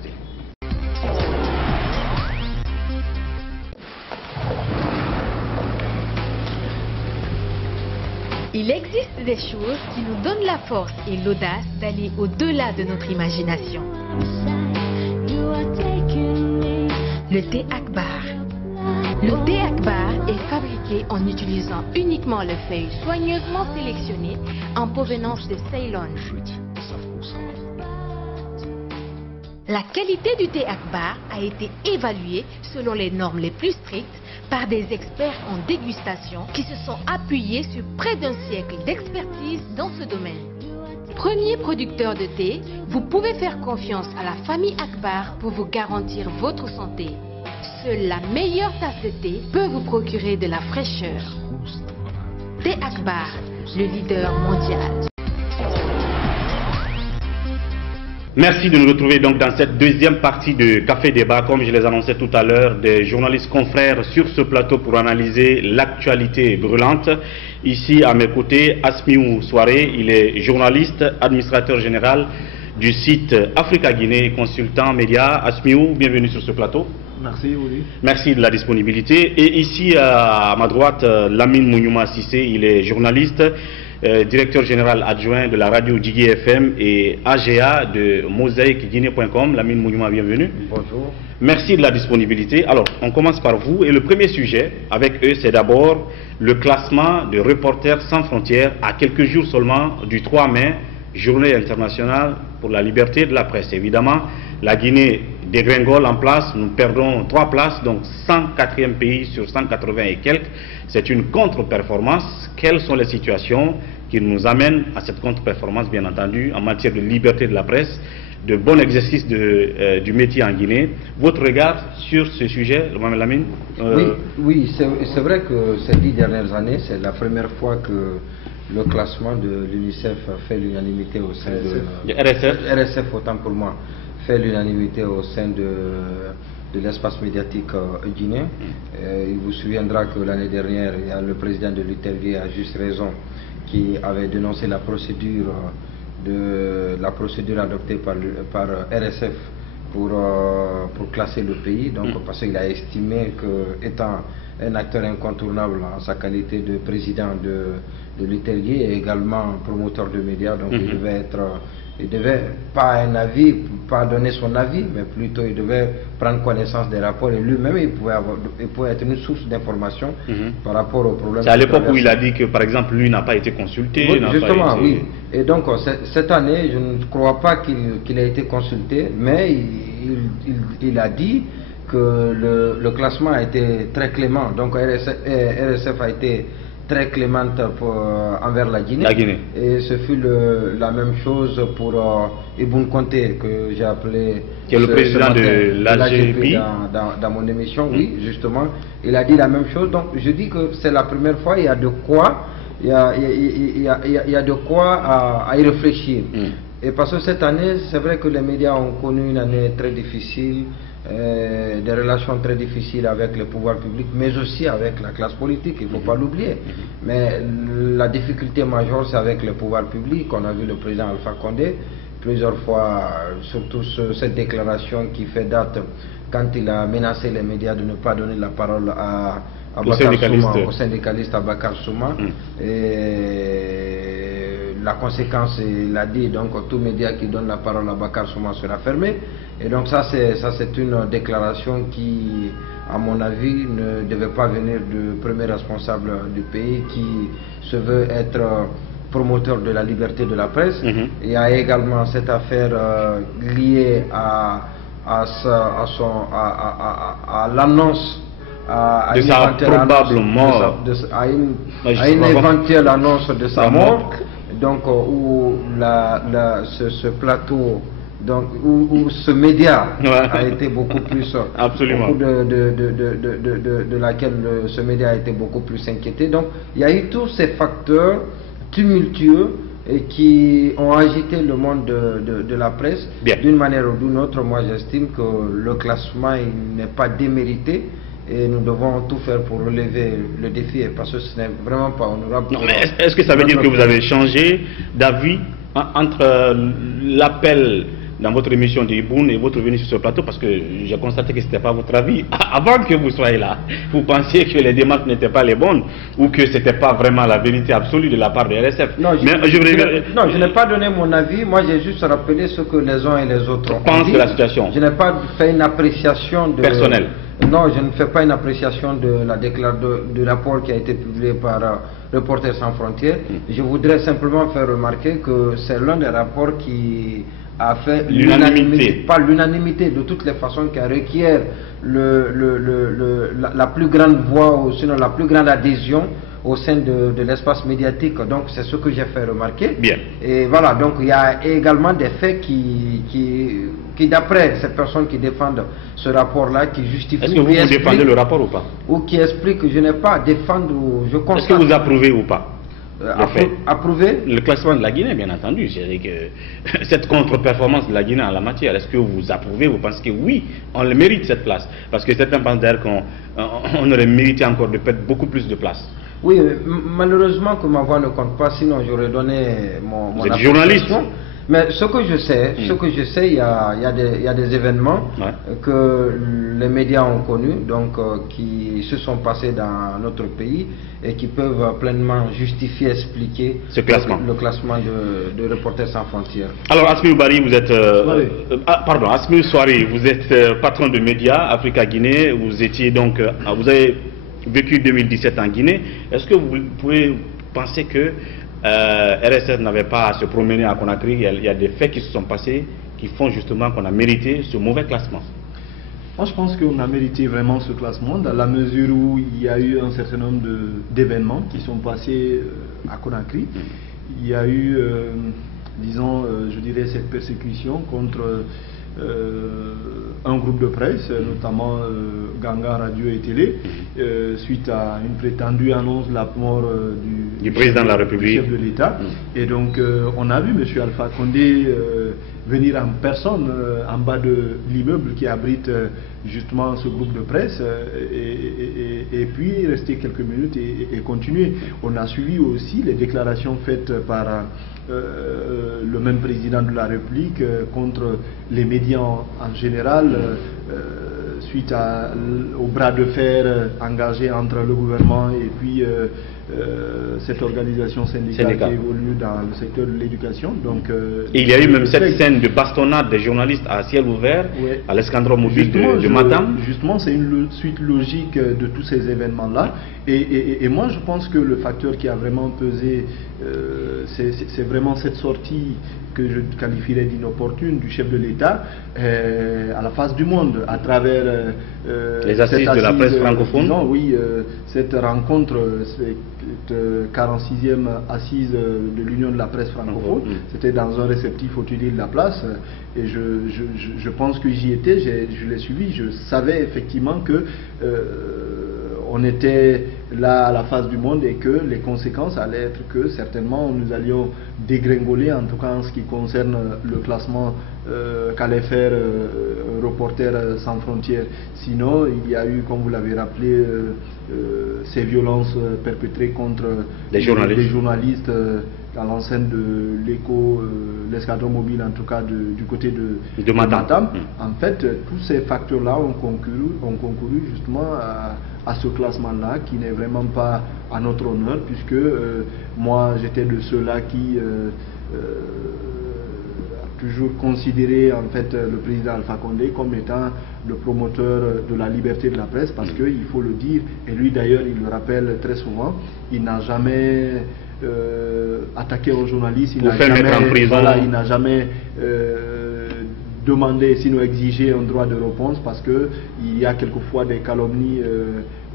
Il existe des choses qui nous donnent la force et l'audace d'aller au-delà de notre imagination. Le thé Akbar. Le thé Akbar est fabriqué en utilisant uniquement les feuilles soigneusement sélectionnées en provenance de Ceylon. La qualité du thé Akbar a été évaluée selon les normes les plus strictes par des experts en dégustation qui se sont appuyés sur près d'un siècle d'expertise dans ce domaine. Premier producteur de thé, vous pouvez faire confiance à la famille Akbar pour vous garantir votre santé. Seule la meilleure tasse de thé peut vous procurer de la fraîcheur. Thé Akbar, le leader mondial. Merci de nous retrouver donc dans cette deuxième partie de Café Débat. Comme je les annonçais tout à l'heure, des journalistes confrères sur ce plateau pour analyser l'actualité brûlante. Ici à mes côtés, Asmiou Souaré, il est journaliste, administrateur général du site Africa Guinée, consultant média. Asmiou, bienvenue sur ce plateau. Merci, oui. Merci de la disponibilité. Et ici à ma droite, Lamine Mouniouma Sissé, il est journaliste. directeur général adjoint de la radio Djigui FM et AGA de mosaïqueguinée.com. Lamine Mouyouma, bienvenue. Bonjour. Merci de la disponibilité. Alors, on commence par vous. Et le premier sujet avec eux, c'est d'abord le classement de Reporters sans frontières à quelques jours seulement du 3 mai, journée internationale pour la liberté de la presse. Évidemment, la Guinée dégringole en place, nous perdons 3 places, donc 104e pays sur 180 et quelques. C'est une contre-performance. Quelles sont les situations qui nous amènent à cette contre-performance, bien entendu, en matière de liberté de la presse, de bon exercice du métier en Guinée? Votre regard sur ce sujet, Mme Lamine? Oui, c'est vrai que ces 10 dernières années, c'est la première fois que le classement de l'UNICEF fait l'unanimité au sein de RSF, autant pour moi, fait l'unanimité au sein de l'espace médiatique guinéen. Il vous souviendra que l'année dernière, il y a le président de l'UTLG, à juste raison, qui avait dénoncé la procédure adoptée par RSF pour classer le pays, donc parce qu'il a estimé que, étant un acteur incontournable en sa qualité de président de l'UTLG et également promoteur de médias, donc il devait pas donner son avis, mais plutôt il devait prendre connaissance des rapports, et lui-même il pouvait être une source d'information par rapport aux problèmes. C'est à l'époque où il a dit que, par exemple, lui n'a pas été consulté. Oui, justement, oui. Et donc cette année, je ne crois pas qu'il ait été consulté, mais il a dit que le classement a été très clément. Donc RSF a été très clémente envers la Guinée. Et ce fut la même chose pour Ibn Conté, que j'ai appelé, qui est le président de l'AGP dans mon émission. Oui, justement, il a dit la même chose. Donc je dis que c'est la première fois, il y a de quoi, il y a de quoi à y réfléchir. Et parce que cette année, c'est vrai que les médias ont connu une année très difficile, des relations très difficiles avec le pouvoir public, mais aussi avec la classe politique, il ne faut pas l'oublier. Mais la difficulté majeure, c'est avec le pouvoir public. On a vu le président Alpha Condé plusieurs fois, surtout cette déclaration qui fait date quand il a menacé les médias de ne pas donner la parole au syndicaliste Abakar Souma. Et la conséquence, il a dit, donc tout média qui donne la parole à Bakar Souma sera fermé. Et donc ça c'est une déclaration qui, à mon avis, ne devait pas venir du premier responsable du pays qui se veut être promoteur de la liberté de la presse. Il y a également cette affaire liée à l'annonce, de sa probable mort, à une éventuelle annonce de sa mort, donc où ce plateau, donc où ce média a été beaucoup plus absolument de laquelle ce média a été beaucoup plus inquiété. Donc il y a eu tous ces facteurs tumultueux et qui ont agité le monde de la presse d'une manière ou d'une autre. Moi j'estime que le classement n'est pas démérité et nous devons tout faire pour relever le défi, parce que ce n'est vraiment pas honorable. Non, mais est-ce que ça veut dire que vous avez changé d'avis entre l'appel dans votre émission de Iboun et votre venue sur ce plateau? Parce que j'ai constaté que ce n'était pas votre avis. Avant que vous soyez là, vous pensiez que les démarches n'étaient pas les bonnes, ou que ce n'était pas vraiment la vérité absolue de la part de RSF? Non, je n'ai pas donné mon avis. Moi, j'ai juste rappelé ce que les uns et les autres pensent de la situation. Je n'ai pas fait une appréciation personnelle. Non, je ne fais pas une appréciation du rapport qui a été publié par Reporters sans frontières. Je voudrais simplement faire remarquer que c'est l'un des rapports qui a fait l'unanimité, pas l'unanimité de toutes les façons, qui requiert la plus grande voix, ou sinon la plus grande adhésion au sein de l'espace médiatique. Donc c'est ce que j'ai fait remarquer. Bien. Et voilà, donc il y a également des faits qui d'après ces personnes qui défendent ce rapport-là, qui justifient... Est-ce que vous défendez le rapport ou pas? Ou qui expliquent que je n'ai pas à défendre, ou je constate... Est-ce que vous approuvez ou pas? Approuver le classement de la Guinée, bien entendu. C'est que cette contre-performance de la Guinée en la matière, est-ce que vous approuvez? Vous pensez que oui, on le mérite, cette place? Parce que certains pensent d'ailleurs qu'on aurait mérité encore de perdre beaucoup plus de place. Oui, malheureusement que ma voix ne compte pas, sinon j'aurais donné mon Vous êtes journaliste? Mais ce que je sais, il y a des événements que les médias ont connus, donc qui se sont passés dans notre pays et qui peuvent pleinement justifier, expliquer le classement de Reporters sans frontières. Alors Asmir Bari, vous êtes Asmir Souari, vous êtes patron de médias Africa Guinée. Vous étiez donc, vous avez vécu 2017 en Guinée. Est-ce que vous pouvez penser que RSS n'avait pas à se promener à Conakry? Il y a des faits qui se sont passés qui font justement qu'on a mérité ce mauvais classement. Moi, je pense qu'on a mérité vraiment ce classement dans la mesure où il y a eu un certain nombre d'événements qui sont passés à Conakry. Il y a eu, disons, je dirais, cette persécution contre un groupe de presse, notamment Ganga Radio et Télé, suite à une prétendue annonce de la mort du président de la République, du chef de l'État. Et donc, on a vu M. Alpha Condé venir en personne en bas de l'immeuble qui abrite justement ce groupe de presse et puis rester quelques minutes et continuer. On a suivi aussi les déclarations faites par le même président de la République contre les médias en général suite au bras de fer engagé entre le gouvernement et puis cette organisation syndicale qui évolue dans le secteur de l'éducation. Donc, il y a eu même cette scène de bastonnade des journalistes à ciel ouvert à l'escadron mobile de Matam. Justement, c'est une suite logique de tous ces événements-là. Et moi, je pense que le facteur qui a vraiment pesé, c'est vraiment cette sortie que je qualifierais d'inopportune du chef de l'État à la face du monde, à travers les assises de la presse francophone. Oui, cette rencontre, cette 46e assise de l'Union de la presse francophone, c'était dans un réceptif au Tuileries de la Place, et je pense que j'y étais, je l'ai suivi, je savais effectivement que on était là à la face du monde et que les conséquences allaient être que certainement nous allions dégringoler, en tout cas en ce qui concerne le classement qu'allait faire Reporters sans frontières. Sinon, il y a eu, comme vous l'avez rappelé, ces violences perpétrées contre les journalistes dans l'enceinte de l'escadron mobile, en tout cas du côté de Matam. En fait, tous ces facteurs-là ont concouru justement à ce classement-là, qui n'est vraiment pas à notre honneur, puisque moi j'étais de ceux-là qui a toujours considéré en fait le président Alpha Condé comme étant le promoteur de la liberté de la presse, parce qu'il faut le dire, et lui d'ailleurs il le rappelle très souvent, il n'a jamais attaqué un journaliste, il n'a jamais demander, sinon exiger un droit de réponse, parce qu'il y a quelquefois des calomnies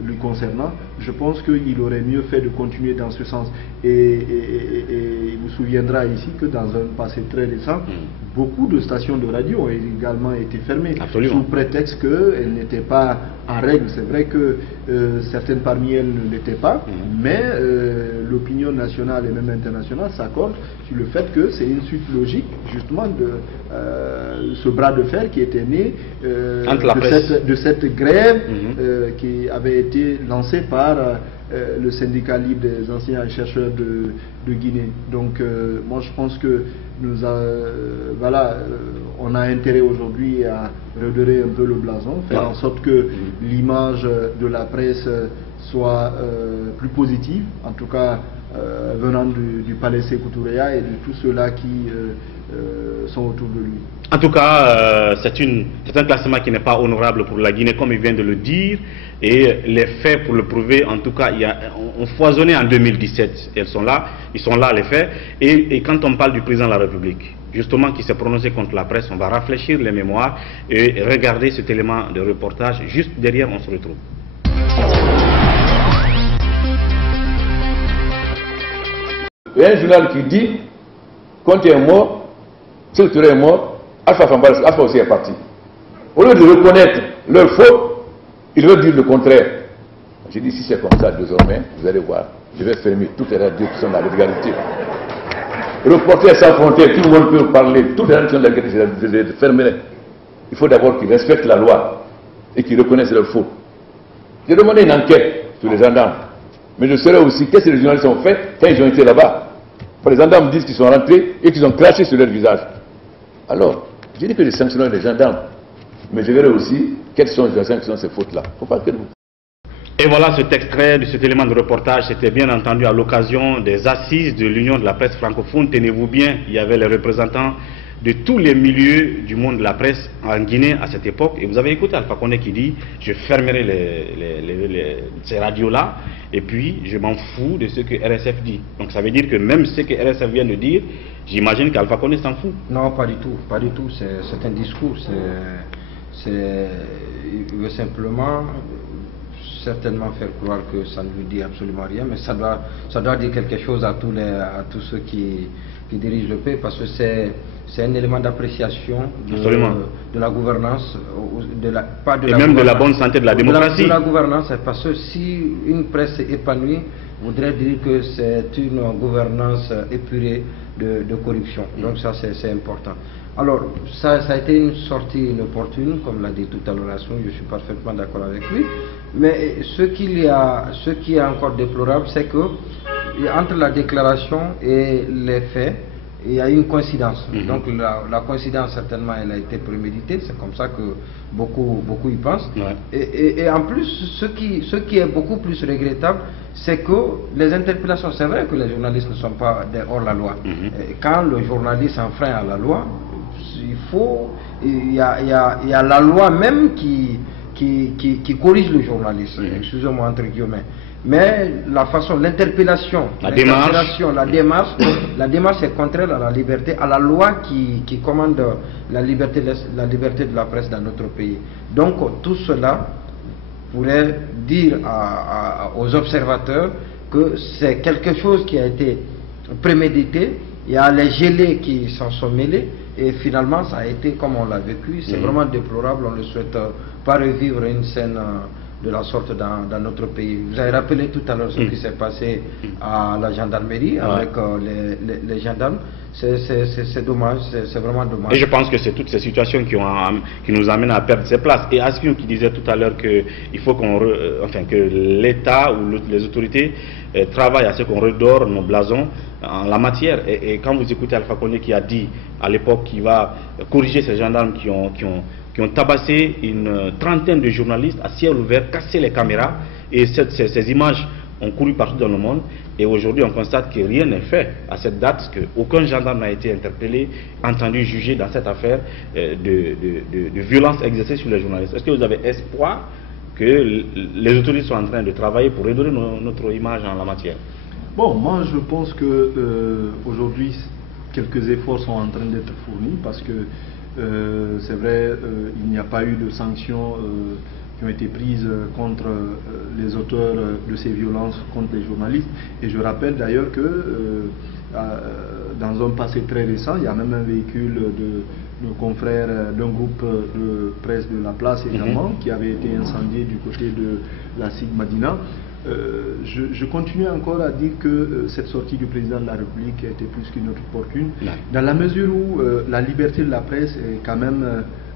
lui concernant. Je pense qu'il aurait mieux fait de continuer dans ce sens. Et il vous souviendra ici que dans un passé très récent, beaucoup de stations de radio ont également été fermées, sous prétexte qu'elles n'étaient pas en règle. C'est vrai que certaines parmi elles ne l'étaient pas, mais l'opinion nationale et même internationale s'accorde sur le fait que c'est une suite logique justement de ce bras de fer qui était né de cette grève qui avait été lancée par le syndicat libre des enseignants et chercheurs de Guinée. Donc moi je pense que on a intérêt aujourd'hui à redorer un peu le blason, faire en sorte que l'image de la presse soit plus positive, en tout cas venant du palais Sékou Touréa et de tous ceux-là qui sont autour de lui. En tout cas, c'est un classement qui n'est pas honorable pour la Guinée, comme il vient de le dire, et les faits pour le prouver, en tout cas, on foisonnait en 2017, ils sont là les faits, et quand on parle du président de la République, justement, qui s'est prononcé contre la presse, on va rafraîchir les mémoires et regarder cet élément de reportage. Juste derrière, on se retrouve. Il y a un journal qui dit, quand tu es mort, si tu es mort, Alpha aussi est parti. Au lieu de reconnaître leur faute, ils veulent dire le contraire. J'ai dit, si c'est comme ça désormais, vous allez voir, je vais fermer toutes les radios qui sont dans la légalité. Reporters sans frontières, tout le monde peut parler, toutes les radios qui sont dans la légalité, je vais fermer. Il faut d'abord qu'ils respectent la loi et qu'ils reconnaissent leur faute. J'ai demandé une enquête sur les gendarmes. Mais je saurais aussi qu'est-ce que les journalistes ont fait quand ils ont été là-bas. Les gendarmes disent qu'ils sont rentrés et qu'ils ont craché sur leur visage. Alors, je dis que je sanctionnerai les gendarmes, mais je verrai aussi quelles sont les sanctions de ces fautes-là. Faut pas que... Et voilà cet extrait de cet élément de reportage, c'était bien entendu à l'occasion des assises de l'Union de la presse francophone. Tenez-vous bien, il y avait les représentants de tous les milieux du monde de la presse en Guinée à cette époque. Et vous avez écouté Alpha Condé qui dit « je fermerai ces radios-là et puis je m'en fous de ce que RSF dit ». Donc ça veut dire que même ce que RSF vient de dire, j'imagine qu'Alpha Condé s'en fout. Non, pas du tout, pas du tout. C'est un discours, il veut simplement certainement faire croire que ça ne lui dit absolument rien, mais ça doit dire quelque chose à tous ceux qui dirigent le pays, parce que c'est un élément d'appréciation de la gouvernance, et même de la bonne santé de la démocratie. De la gouvernance, parce que si une presse épanouie voudrait dire que c'est une gouvernance épurée de corruption. Donc ça c'est important. Alors ça a été une sortie inopportune, comme l'a dit tout à l'heure, je suis parfaitement d'accord avec lui. Mais ce qui est encore déplorable, c'est que entre la déclaration et les faits, il y a une coïncidence. Donc la coïncidence, certainement, elle a été préméditée. C'est comme ça que beaucoup y pensent. Et en plus, ce qui est beaucoup plus regrettable, c'est que les interpellations, c'est vrai que les journalistes ne sont pas hors la loi. Et quand le journaliste enfreint à la loi, il y a la loi même qui corrige le journaliste, excusez-moi entre guillemets. Mais la façon, l'interpellation, la démarche est contraire à la liberté, à la loi qui commande la liberté de la presse dans notre pays. Donc tout cela pourrait dire aux observateurs que c'est quelque chose qui a été prémédité. Il y a les gelés qui s'en sont mêlés et finalement ça a été comme on l'a vécu. C'est vraiment déplorable, on ne souhaite pas revivre une scène de la sorte dans notre pays. Vous avez rappelé tout à l'heure ce qui s'est passé à la gendarmerie avec les gendarmes. C'est dommage, c'est vraiment dommage. Et je pense que c'est toutes ces situations qui nous amènent à perdre ces places. Et Askin qui disait tout à l'heure qu'il faut que l'État ou les autorités travaillent à ce qu'on redore nos blasons en la matière. Et quand vous écoutez Alpha Condé qui a dit à l'époque qu'il va corriger ces gendarmes qui ont tabassé une trentaine de journalistes à ciel ouvert, cassé les caméras, et ces images ont couru partout dans le monde, et aujourd'hui on constate que rien n'est fait à cette date, qu'aucun gendarme n'a été interpellé, entendu, jugé dans cette affaire de violence exercée sur les journalistes. Est-ce que vous avez espoir que les autorités sont en train de travailler pour redorer notre image en la matière? Bon, moi je pense que aujourd'hui quelques efforts sont en train d'être fournis, parce que c'est vrai, il n'y a pas eu de sanctions qui ont été prises contre les auteurs de ces violences contre les journalistes. Et je rappelle d'ailleurs que dans un passé très récent, il y a même un véhicule de confrères d'un groupe de presse de la place également qui avait été incendié du côté de la SIG Madina. Je continue encore à dire que cette sortie du président de la République a été plus qu'une opportune, dans la mesure où la liberté de la presse est quand même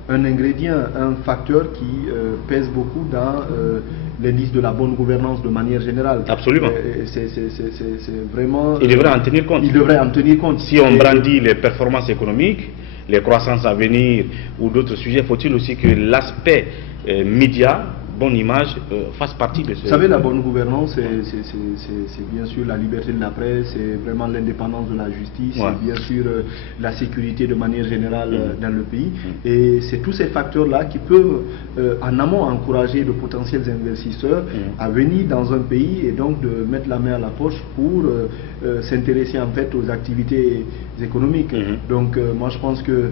un ingrédient, un facteur qui pèse beaucoup dans l'indice de la bonne gouvernance de manière générale. Absolument. C'est vraiment... Il devrait en tenir compte. Il devrait en tenir compte. Si on brandit les performances économiques, les croissances à venir ou d'autres sujets, faut-il aussi que l'aspect média, bonne image, fasse partie de ce... Vous savez, la bonne gouvernance, c'est bien sûr la liberté de la presse, c'est vraiment l'indépendance de la justice, c'est bien sûr la sécurité de manière générale dans le pays. Et c'est tous ces facteurs-là qui peuvent, en amont, encourager de potentiels investisseurs à venir dans un pays et donc de mettre la main à la poche pour s'intéresser en fait aux activités économiques. Donc moi je pense que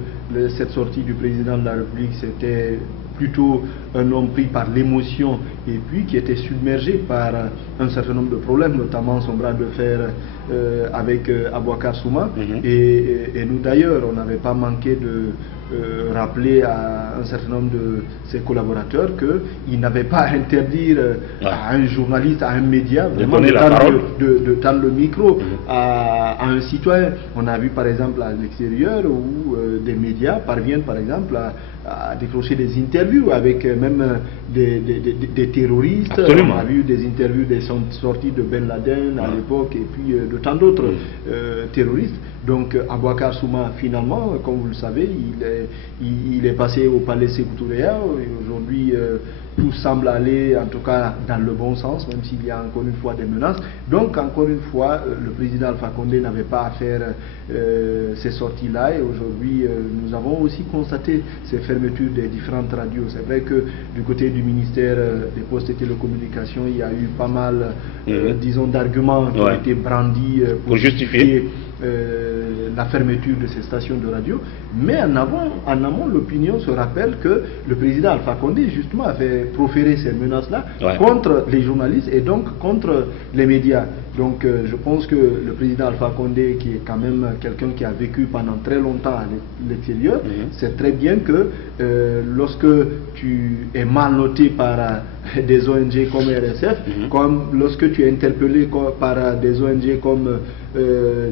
cette sortie du président de la République, c'était plutôt un homme pris par l'émotion et puis qui était submergé par un certain nombre de problèmes, notamment son bras de fer avec Abouakar Souma. Et nous d'ailleurs, on n'avait pas manqué de rappeler à un certain nombre de ses collaborateurs qu'il n'avait pas à interdire à un journaliste, à un média, vraiment de tendre le micro à un citoyen. On a vu par exemple à l'extérieur où des médias parviennent par exemple à décrocher des interviews avec même des terroristes. Absolument. On a vu des interviews des sorties de Ben Laden à l'époque et puis de tant d'autres terroristes. Donc Abouakar Souma, finalement, comme vous le savez, il est passé au palais Sékou Touré. Aujourd'hui, tout semble aller en tout cas dans le bon sens, même s'il y a encore une fois des menaces. Donc encore une fois, le président Alpha Condé n'avait pas à faire ces sorties-là, et aujourd'hui nous avons aussi constaté ces fermetures des différentes radios. C'est vrai que du côté du ministère des Postes et Télécommunications, il y a eu pas mal, disons, d'arguments qui ont été brandis pour justifier la fermeture de ces stations de radio. Mais en amont, l'opinion se rappelle que le président Alpha Condé justement avait proféré ces menaces-là contre les journalistes et donc contre les médias. Donc je pense que le président Alpha Condé, qui est quand même quelqu'un qui a vécu pendant très longtemps à l'extérieur, sait très bien que lorsque tu es mal noté par des ONG comme RSF, comme lorsque tu es interpellé par des ONG comme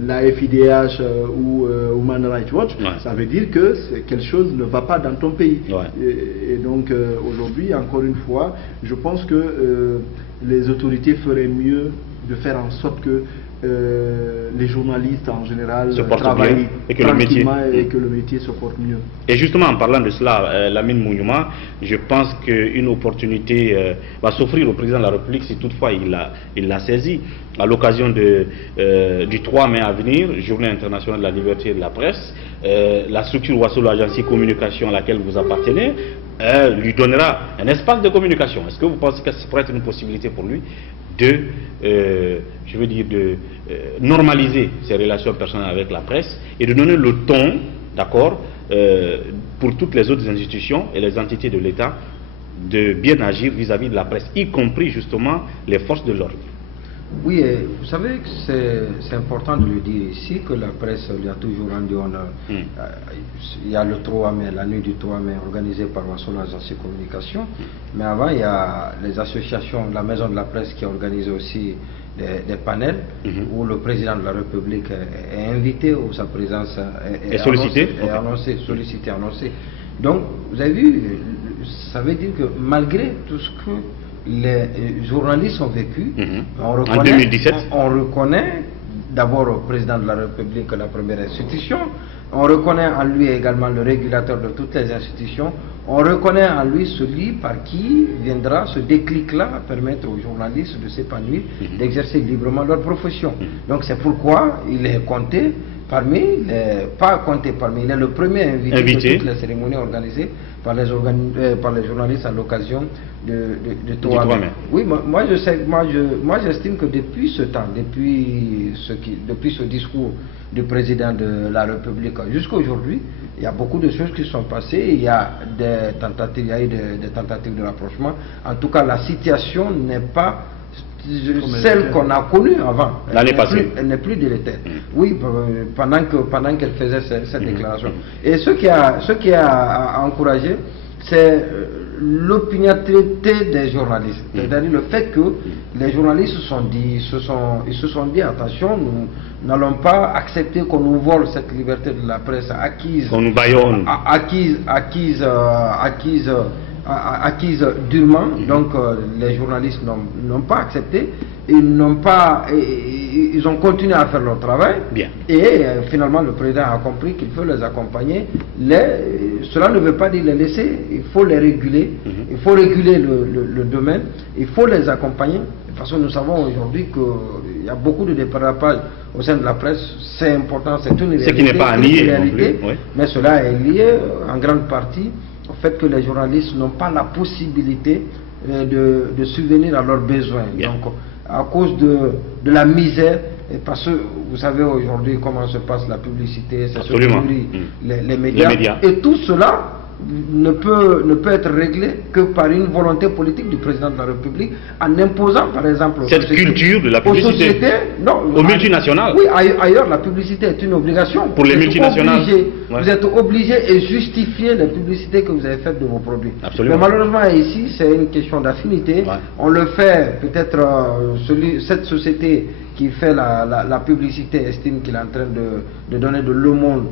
la FIDH ou Human Rights Watch, ça veut dire que quelque chose ne va pas dans ton pays. Et donc aujourd'hui, encore une fois, je pense que les autorités feraient mieux de faire en sorte que les journalistes en général travaillent tranquillement et que le métier se porte mieux. Et justement, en parlant de cela, Lamine Mouniouma, je pense qu'une opportunité va s'offrir au président de la République si toutefois il l'a saisi. À l'occasion du 3 mai à venir, Journée internationale de la liberté de la presse, la structure Ouassolo Agency Communication à laquelle vous appartenez lui donnera un espace de communication. Est-ce que vous pensez que ce pourrait être une possibilité pour lui de, je veux dire, de normaliser ses relations personnelles avec la presse et de donner le ton, d'accord, pour toutes les autres institutions et les entités de l'État de bien agir vis-à-vis de la presse, y compris justement les forces de l'ordre? Oui, vous savez que c'est important de le dire ici, que la presse lui a toujours rendu honneur. Il y a le 3 mai, la nuit du 3 mai, organisée par Ouassolo Agency Communication. Mais avant, il y a les associations, la Maison de la Presse qui organise aussi des panels où le président de la République est invité, où sa présence est sollicité. Donc, vous avez vu, ça veut dire que malgré tout ce que les journalistes ont vécu, en 2017, on reconnaît d'abord au président de la République la première institution, on reconnaît en lui également le régulateur de toutes les institutions, on reconnaît en lui celui par qui viendra ce déclic-là permettre aux journalistes de s'épanouir, d'exercer librement leur profession. Donc c'est pourquoi il est compté parmi, il est le premier invité de toutes les cérémonies organisées par les journalistes à l'occasion de 3 mai. Oui, moi j'estime que depuis ce temps, depuis ce discours du président de la République jusqu'à aujourd'hui, il y a beaucoup de choses qui sont passées, il y a eu des tentatives de rapprochement. En tout cas, la situation n'est pas celle qu'on a connue avant. L'année passée. Elle n'est plus délétère. Oui, pendant qu'elle faisait cette déclaration. Et ce qui a encouragé, c'est l'opiniâtreté des journalistes. C'est-à-dire le fait que les journalistes se sont dit attention, nous n'allons pas accepter qu'on nous vole cette liberté de la presse acquise, qu'on nous baillonne, acquise durement. Donc les journalistes n'ont pas accepté, ils ont continué à faire leur travail. Bien. Et finalement le président a compris qu'il faut les accompagner. Cela ne veut pas dire les laisser, il faut les réguler, il faut réguler le domaine, il faut les accompagner. Parce que nous savons aujourd'hui qu'il y a beaucoup de dérapages au sein de la presse, c'est important, c'est une réalité. Ce qui n'est pas à nier, mais cela est lié en grande partie au fait que les journalistes n'ont pas la possibilité de subvenir à leurs besoins. Bien. Donc, à cause de la misère, et parce que vous savez aujourd'hui comment se passe la publicité, c'est ce que nourrit les médias. Et tout cela ne peut être réglé que par une volonté politique du président de la République, en imposant par exemple cette culture de la publicité aux multinationales. Oui, ailleurs la publicité est une obligation. Pour les multinationales. Vous êtes obligé et justifier les publicités que vous avez faites de vos produits. Absolument. Mais malheureusement ici c'est une question d'affinité. On le fait peut-être, cette société qui fait la publicité estime qu'il est en train de donner de l'aumône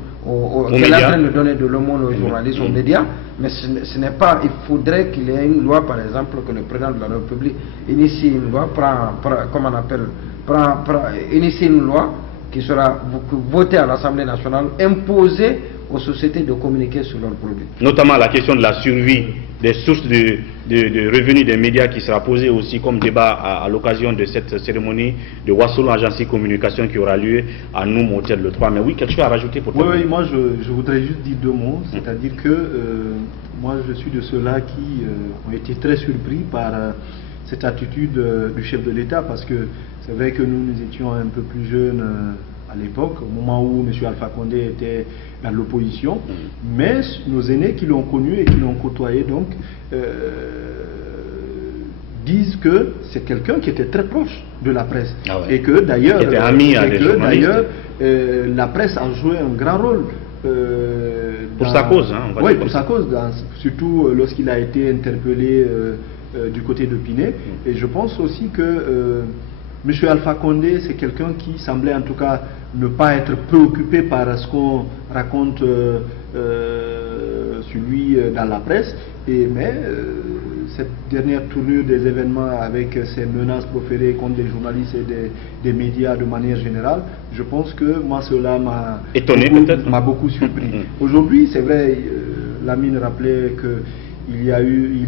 qu'elle est en train de donner de l'aumône aux journalistes, aux médias, mais ce n'est pas, il faudrait qu'il y ait une loi, par exemple, que le président de la République initie une loi, initie une loi qui sera votée à l'Assemblée nationale, imposée aux sociétés de communiquer sur leurs produits. Notamment la question de la survie des sources de revenus des médias qui sera posée aussi comme débat à l'occasion de cette cérémonie de Wassoulou Agence Communication qui aura lieu à Noum Hôtel le 3 mai. Oui, quelque chose à rajouter pour toi? Oui, moi je voudrais juste dire deux mots, c'est-à-dire que moi je suis de ceux-là qui ont été très surpris par cette attitude du chef de l'État, parce que c'est vrai que nous étions un peu plus jeunes à l'époque, au moment où M. Alpha Condé était dans l'opposition, mais nos aînés qui l'ont connu et qui l'ont côtoyé donc disent que c'est quelqu'un qui était très proche de la presse, et que d'ailleurs la presse a joué un grand rôle pour sa cause, oui, pour sa cause, surtout lorsqu'il a été interpellé du côté de Pinet. Et je pense aussi que M. Alpha Condé, c'est quelqu'un qui semblait en tout cas ne pas être préoccupé par ce qu'on raconte sur lui dans la presse, mais cette dernière tournure des événements avec ces menaces proférées contre des journalistes et des médias de manière générale, je pense que moi cela m'a étonné, peut-être, m'a beaucoup surpris. Aujourd'hui, c'est vrai, Lamine rappelait que il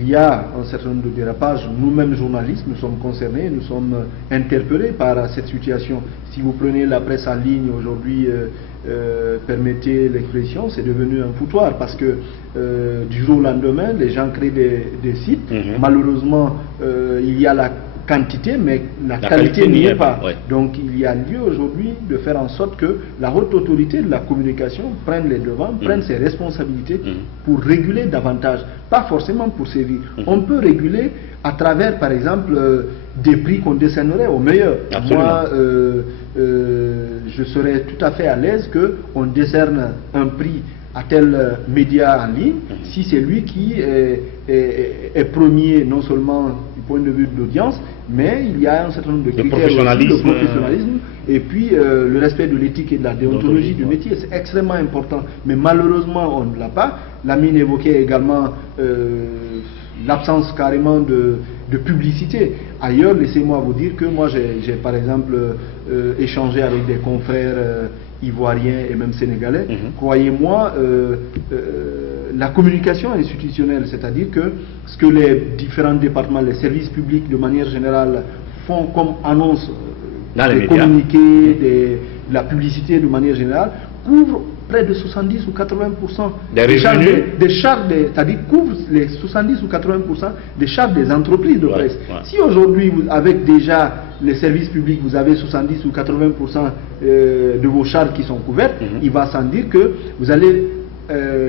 y a un certain nombre de dérapages. Nous-mêmes journalistes, nous sommes concernés, nous sommes interpellés par cette situation. Si vous prenez la presse en ligne aujourd'hui, permettez l'expression, c'est devenu un foutoir, parce que du jour au lendemain, les gens créent des sites. Malheureusement, il y a la quantité, mais la qualité n'y est pas. Donc il y a lieu aujourd'hui de faire en sorte que la haute autorité de la communication prenne les devants, prenne ses responsabilités pour réguler davantage, pas forcément pour sévir. On peut réguler à travers, par exemple, des prix qu'on décernerait aux meilleurs. Moi, je serais tout à fait à l'aise qu'on décerne un prix à tel média en ligne, si c'est lui qui est premier, non seulement du point de vue de l'audience, mais il y a un certain nombre de critères aussi, le professionnalisme, et puis le respect de l'éthique et de la déontologie du métier, c'est extrêmement important. Mais malheureusement, on ne l'a pas. Lamine évoquait également l'absence carrément de publicité. Ailleurs, laissez-moi vous dire que moi, j'ai par exemple échangé avec des confrères ivoiriens et même sénégalais. Croyez-moi, la communication institutionnelle, c'est-à-dire que ce que les différents départements, les services publics de manière générale font comme annonce des communiqués, de la publicité de manière générale, couvre près de 70 ou 80% des charges, c'est-à-dire couvre les 70 ou 80% des charges des entreprises de presse. Si aujourd'hui, avec déjà les services publics, vous avez 70 ou 80% de vos charges qui sont couvertes, il va sans dire que vous allez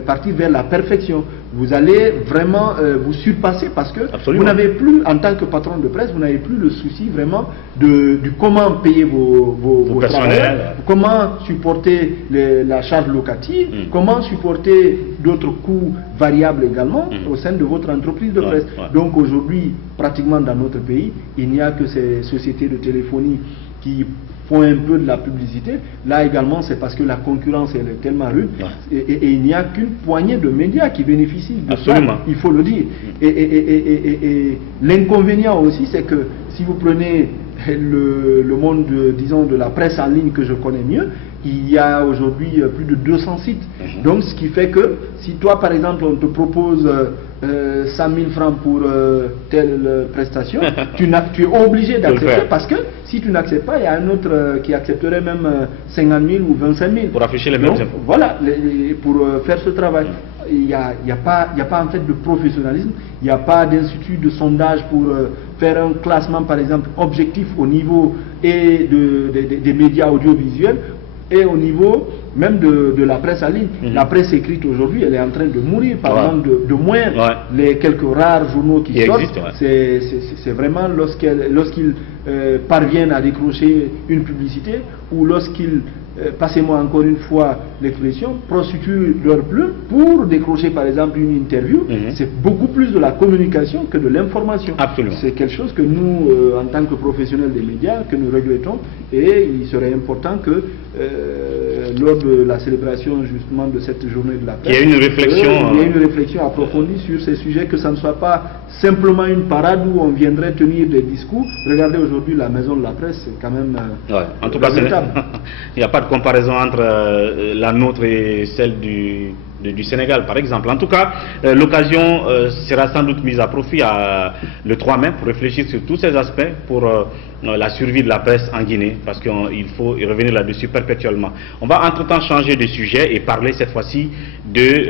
partir vers la perfection. Vous allez vraiment vous surpasser, parce que vous n'avez plus, en tant que patron de presse, vous n'avez plus le souci vraiment du comment payer vos travailleurs, comment supporter la charge locative, comment supporter d'autres coûts variables également au sein de votre entreprise de presse. Donc aujourd'hui, pratiquement dans notre pays, il n'y a que ces sociétés de téléphonie qui font un peu de la publicité. Là également, c'est parce que la concurrence elle est tellement rude, et il n'y a qu'une poignée de médias qui bénéficient de ça, il faut le dire. Et l'inconvénient aussi, c'est que si vous prenez le monde, disons, de la presse en ligne que je connais mieux, il y a aujourd'hui plus de 200 sites. Donc ce qui fait que si toi par exemple on te propose 100 000 francs pour telle prestation, tu es obligé d'accepter, parce que si tu n'acceptes pas, il y a un autre qui accepterait même 50 000 ou 25 000. Pour afficher les mêmes infos. Voilà, pour faire ce travail. Il n'y a pas en fait de professionnalisme, il n'y a pas d'institut de sondage pour faire un classement par exemple objectif au niveau et des médias audiovisuels et au niveau même de la presse en ligne. La presse écrite aujourd'hui, elle est en train de mourir, par exemple de moins les quelques rares journaux qui sortent. C'est vraiment lorsqu'ils parviennent à décrocher une publicité, ou lorsqu'ils, passez-moi encore une fois l'expression, prostituent leur plume pour décrocher par exemple une interview. C'est beaucoup plus de la communication que de l'information. C'est quelque chose que nous, en tant que professionnels des médias, que nous regrettons, et il serait important que lors de la célébration justement de cette journée de la presse, il y a une réflexion, il y a une réflexion approfondie sur ces sujets, que ça ne soit pas simplement une parade où on viendrait tenir des discours. Regardez aujourd'hui la maison de la presse, c'est quand même en tout cas, il n'y a pas de comparaison entre la nôtre et celle du Sénégal, par exemple. En tout cas, l'occasion sera sans doute mise à profit le 3 mai pour réfléchir sur tous ces aspects pour la survie de la presse en Guinée, parce qu'il faut y revenir là-dessus perpétuellement. On va entre-temps changer de sujet et parler cette fois-ci de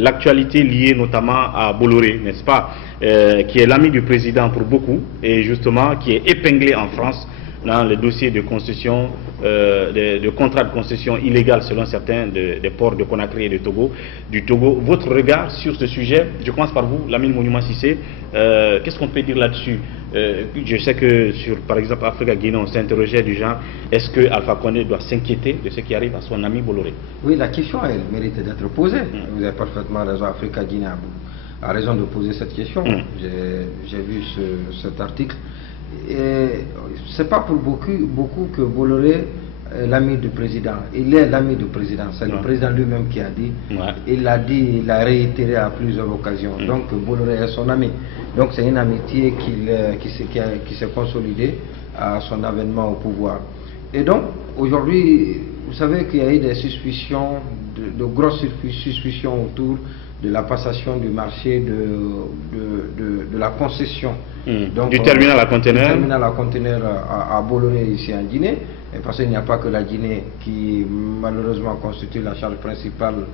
l'actualité liée notamment à Bolloré, n'est-ce pas, qui est l'ami du président pour beaucoup et justement qui est épinglé en France dans le dossier de concession, de contrat de concession illégal selon certains des ports de Conakry et du Togo. Votre regard sur ce sujet, je commence par vous, Lamine Monument Cissé, qu'est-ce qu'on peut dire là-dessus? Je sais que sur, par exemple, Africa Guinée, on s'interrogeait du genre, est-ce que Alpha Condé doit s'inquiéter de ce qui arrive à son ami Bolloré? Oui, la question, elle mérite d'être posée. Vous avez parfaitement raison, Africa Guinée a raison de poser cette question. J'ai vu cet article. C'est pas pour beaucoup que Bolloré est l'ami du président. Il est l'ami du président. C'est le président lui-même qui a dit. Il l'a dit, il l'a réitéré à plusieurs occasions. Donc Bolloré est son ami. Donc c'est une amitié qui s'est consolidée à son avènement au pouvoir. Et donc aujourd'hui, vous savez qu'il y a eu des suspicions, de grosses suspicions autour de la passation du marché de la concession. Donc, du terminal à conteneurs. Du terminal à conteneurs à Bolloré ici en Guinée. Et parce qu'il n'y a pas que la Guinée qui malheureusement constitue la charge principale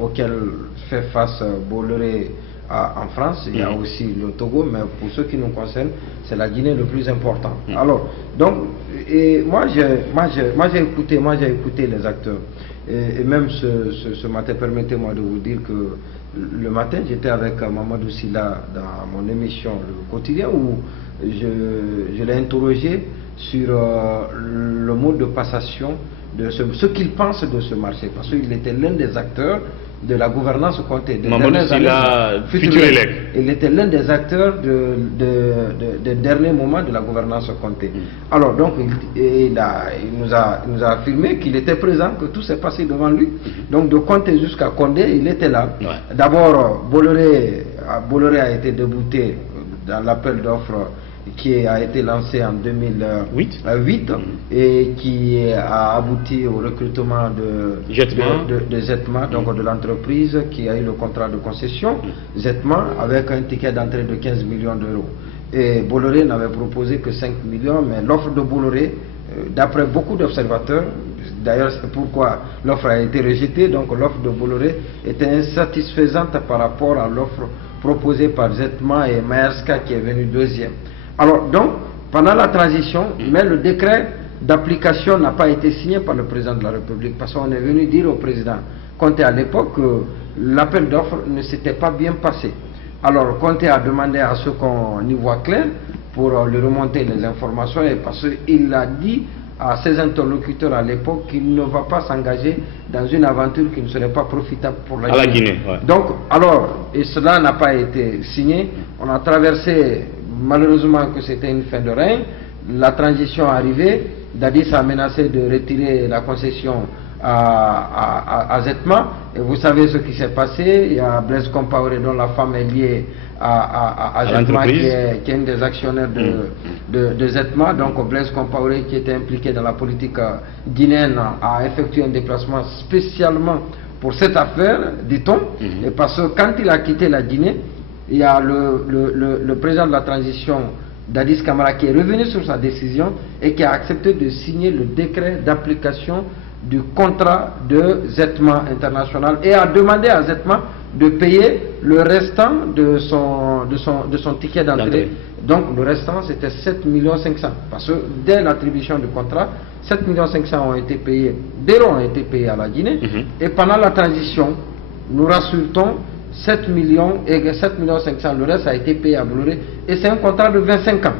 auquel fait face Bolloré en France. Il y a aussi le Togo, mais pour ce qui nous concerne, c'est la Guinée le plus important. Alors, donc, moi j'ai écouté les acteurs. Et même ce matin, permettez-moi de vous dire que le matin, j'étais avec Mamadou Silla dans mon émission Le Quotidien où je l'ai interrogé sur le mode de passation, de ce qu'il pense de ce marché, parce qu'il était l'un des acteurs de la gouvernance Conté. Mamadou Silla, futur élève. Il était l'un des acteurs des derniers moments de la gouvernance Conté. Alors donc il nous a affirmé qu'il était présent, que tout s'est passé devant lui. Donc de Conté jusqu'à Condé, il était là. D'abord, Bolloré a été débouté dans l'appel d'offres qui a été lancé en 2008 et qui a abouti au recrutement de Zetma, donc de l'entreprise qui a eu le contrat de concession, Zetma, avec un ticket d'entrée de 15 millions d'euros. Et Bolloré n'avait proposé que 5 millions, mais l'offre de Bolloré, d'après beaucoup d'observateurs, d'ailleurs c'est pourquoi l'offre a été rejetée, donc l'offre de Bolloré était insatisfaisante par rapport à l'offre proposée par Zetma et Maerska qui est venu deuxième. Alors donc, pendant la transition, mais le décret d'application n'a pas été signé par le président de la République, parce qu'on est venu dire au président Conté à l'époque que l'appel d'offres ne s'était pas bien passé. Alors Conté a demandé à ce qu'on y voit clair pour lui remonter les informations, et parce qu'il a dit à ses interlocuteurs à l'époque qu'il ne va pas s'engager dans une aventure qui ne serait pas profitable pour la Guinée. Donc, alors, et cela n'a pas été signé, on a traversé, malheureusement que c'était une fin de règne, la transition arrivée, Dadis a menacé de retirer la concession à Zetma, et vous savez ce qui s'est passé. Il y a Blaise Compaoré dont la femme est liée à Zetma, qui est un des actionnaires de Zetma. Donc Blaise Compaoré, qui était impliqué dans la politique guinéenne, a effectué un déplacement spécialement pour cette affaire, dit-on, et parce que quand il a quitté la Guinée, il y a le président de la transition, Dadis Camara, qui est revenu sur sa décision et qui a accepté de signer le décret d'application du contrat de Zetma International, et a demandé à Zetma de payer le restant de son ticket d'entrée. Donc le restant, c'était 7,5 millions, parce que dès l'attribution du contrat, 7,5 millions ont été payés, ont été payés à la Guinée, et pendant la transition, nous rassurons, 7 millions et 7,5 millions, le reste a été payé à Bolloré, et c'est un contrat de 25 ans.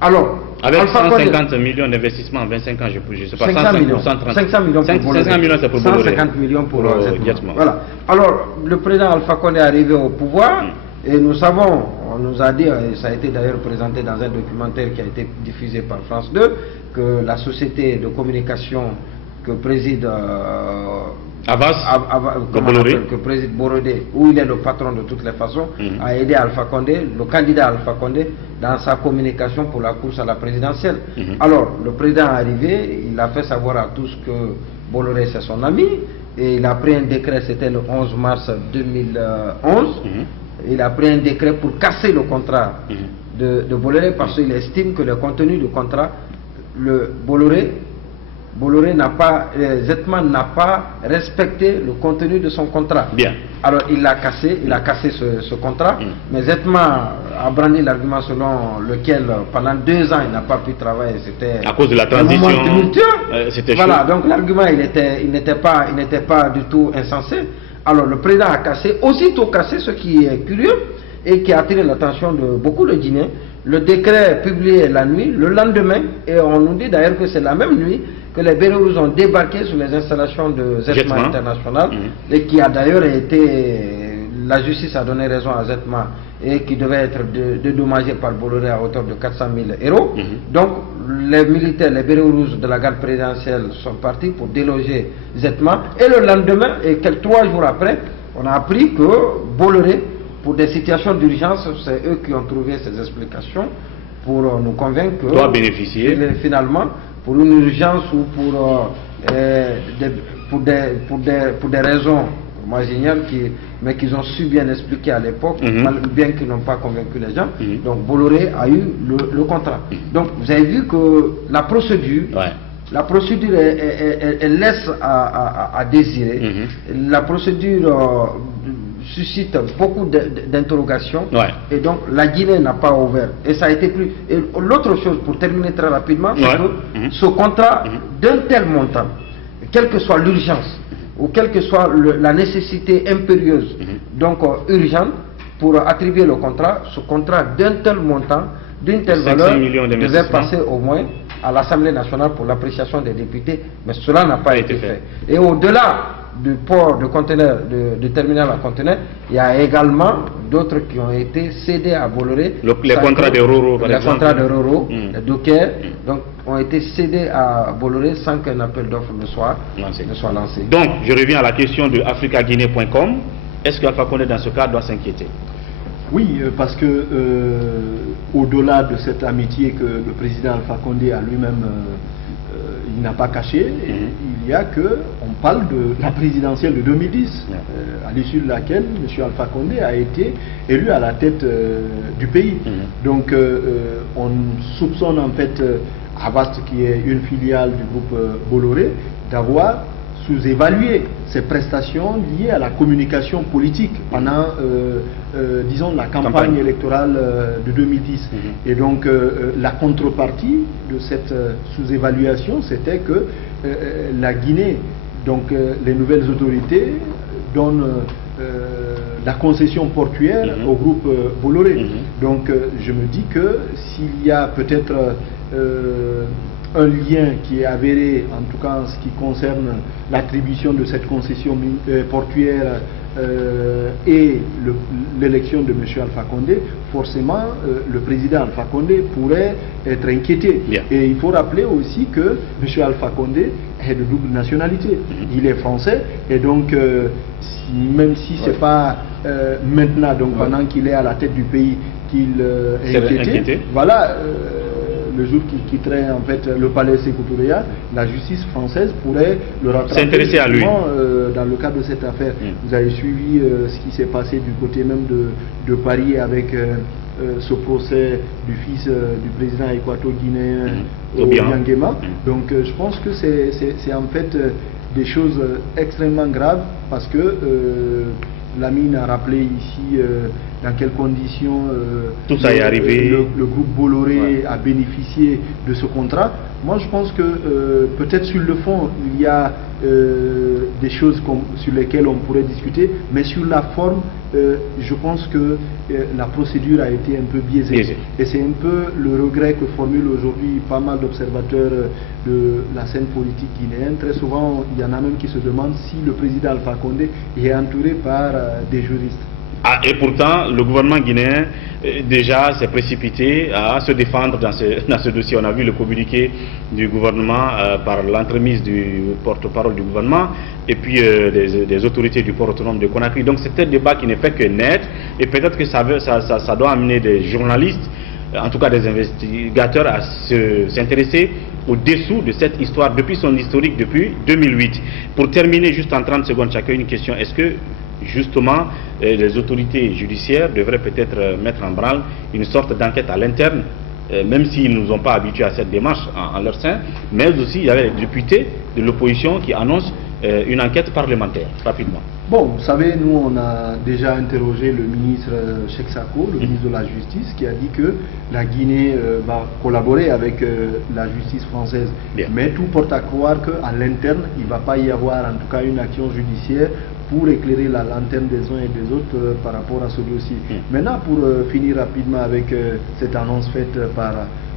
Alors, avec 150 millions d'investissement en 25 ans, je ne sais pas, 500 millions, 500 millions pour Bolloré. 500 millions, c'est pour Bolloré. 150 millions pour Zetma. Voilà. Alors, le président Alpha Condé est arrivé au pouvoir, et nous savons, nous a dit, et ça a été d'ailleurs présenté dans un documentaire qui a été diffusé par France 2, que la société de communication que préside que préside Borodé, où il est le patron de toutes les façons, a aidé Alpha Condé, le candidat Alpha Condé, dans sa communication pour la course à la présidentielle. Alors, le président est arrivé, il a fait savoir à tous que Bolloré c'est son ami, et il a pris un décret, c'était le 11 mars 2011, il a pris un décret pour casser le contrat de Bolloré parce qu'il estime que le contenu du contrat, Bolloré n'a pas, Zettman n'a pas respecté le contenu de son contrat. Bien. Alors il a cassé ce contrat, mais Zettman a brandi l'argument selon lequel pendant 2 ans il n'a pas pu travailler. C'était à cause de la transition. Voilà, donc l'argument il n'était pas du tout insensé. Alors le président a cassé, aussitôt cassé, ce qui est curieux et qui a attiré l'attention de beaucoup de Guinéens. Le décret publié la nuit, le lendemain, et on nous dit d'ailleurs que c'est la même nuit que les Bérets Rouges ont débarqué sur les installations de Zettman International, et qui a d'ailleurs été, la justice a donné raison à Zettman, et qui devait être dédommagé par Bolloré à hauteur de 400 000 €. Donc les militaires, les Bérets Rouges de la garde présidentielle sont partis pour déloger Zettman, et le lendemain, et 3 jours après, on a appris que Bolloré, pour des situations d'urgence, c'est eux qui ont trouvé ces explications pour nous convaincre que doit bénéficier finalement pour une urgence ou pour des raisons, moi j'ignore, mais qu'ils ont su bien expliquer à l'époque, bien qu'ils n'ont pas convaincu les gens. Donc Bolloré a eu le contrat. Donc vous avez vu que la procédure, elle laisse à désirer. La procédure suscite beaucoup d'interrogations, et donc la Guinée n'a pas ouvert, et ça a été plus. Et l'autre chose, pour terminer très rapidement, c'est que ce contrat d'un tel montant, quelle que soit l'urgence ou quelle que soit la nécessité impérieuse, donc urgente, pour attribuer le contrat, ce contrat d'un tel montant, d'une telle valeur, devait passer au moins à l'Assemblée nationale pour l'appréciation des députés, mais cela n'a pas été fait. Et au-delà du port de conteneurs, de terminal à conteneurs, il y a également d'autres qui ont été cédés à Bolloré. Les contrats de Roro, par exemple. Les contrats de Roro, les Docker, donc ont été cédés à Bolloré sans qu'un appel d'offres ne soit lancé. Donc, je reviens à la question de africaguinée.com. Est-ce qu'Alpha Condé, dans ce cas, doit s'inquiéter? Oui, parce que au-delà de cette amitié que le président Alpha Condé a lui-même, il n'a pas caché, il y a que, on parle de la présidentielle de 2010, à l'issue de laquelle M. Alpha Condé a été élu à la tête du pays. Donc on soupçonne en fait Avast, qui est une filiale du groupe Bolloré, d'avoir sous-évalué ses prestations liées à la communication politique pendant, disons, la campagne électorale de 2010. Et donc, la contrepartie de cette sous-évaluation, c'était que la Guinée, donc les nouvelles autorités, donnent la concession portuaire au groupe Bolloré. Donc, je me dis que s'il y a peut-être un lien qui est avéré, en tout cas en ce qui concerne l'attribution de cette concession portuaire et l'élection de M. Alpha Condé, forcément le président Alpha Condé pourrait être inquiété. Et il faut rappeler aussi que M. Alpha Condé est de double nationalité. Il est français, et donc même si ce n'est pas maintenant, donc pendant qu'il est à la tête du pays, qu'il est inquiété. Voilà. Le jour qu'il quitterait en fait le palais Sékou Touré, la justice française pourrait le rattraper. S'intéresser à lui. Dans le cadre de cette affaire. Vous avez suivi ce qui s'est passé du côté même de Paris avec ce procès du fils du président équato-guinéen Obiang Nguema. Donc je pense que c'est en fait des choses extrêmement graves, parce que Lamine a rappelé ici dans quelles conditions tout ça est arrivé. Le groupe Bolloré a bénéficié de ce contrat. Moi je pense que peut-être sur le fond il y a des choses sur lesquelles on pourrait discuter, mais sur la forme je pense que la procédure a été un peu biaisée. Et c'est un peu le regret que formulent aujourd'hui pas mal d'observateurs de la scène politique guinéenne. Très souvent il y en a même qui se demandent si le président Alpha Condé est entouré par des juristes. Et pourtant, le gouvernement guinéen déjà s'est précipité à se défendre dans ce dossier. On a vu le communiqué du gouvernement par l'entremise du porte-parole du gouvernement et puis des autorités du port autonome de Conakry. Donc c'est un débat qui ne fait que naître et peut-être que ça doit amener des journalistes, en tout cas des investigateurs, à s'intéresser au-dessous de cette histoire depuis son historique, depuis 2008. Pour terminer, juste en 30 secondes chacun, une question. Est-ce que justement les autorités judiciaires devraient peut-être mettre en branle une sorte d'enquête à l'interne, même s'ils ne nous ont pas habitués à cette démarche en leur sein, mais aussi il y avait les députés de l'opposition qui annoncent une enquête parlementaire, rapidement. Bon, vous savez, nous on a déjà interrogé le ministre Cheikh Sako, le ministre de la Justice, qui a dit que la Guinée va collaborer avec la justice française. Bien. Mais tout porte à croire qu'à l'interne, il ne va pas y avoir en tout cas une action judiciaire pour éclairer la lanterne des uns et des autres par rapport à ce dossier. Maintenant, pour finir rapidement avec cette annonce faite par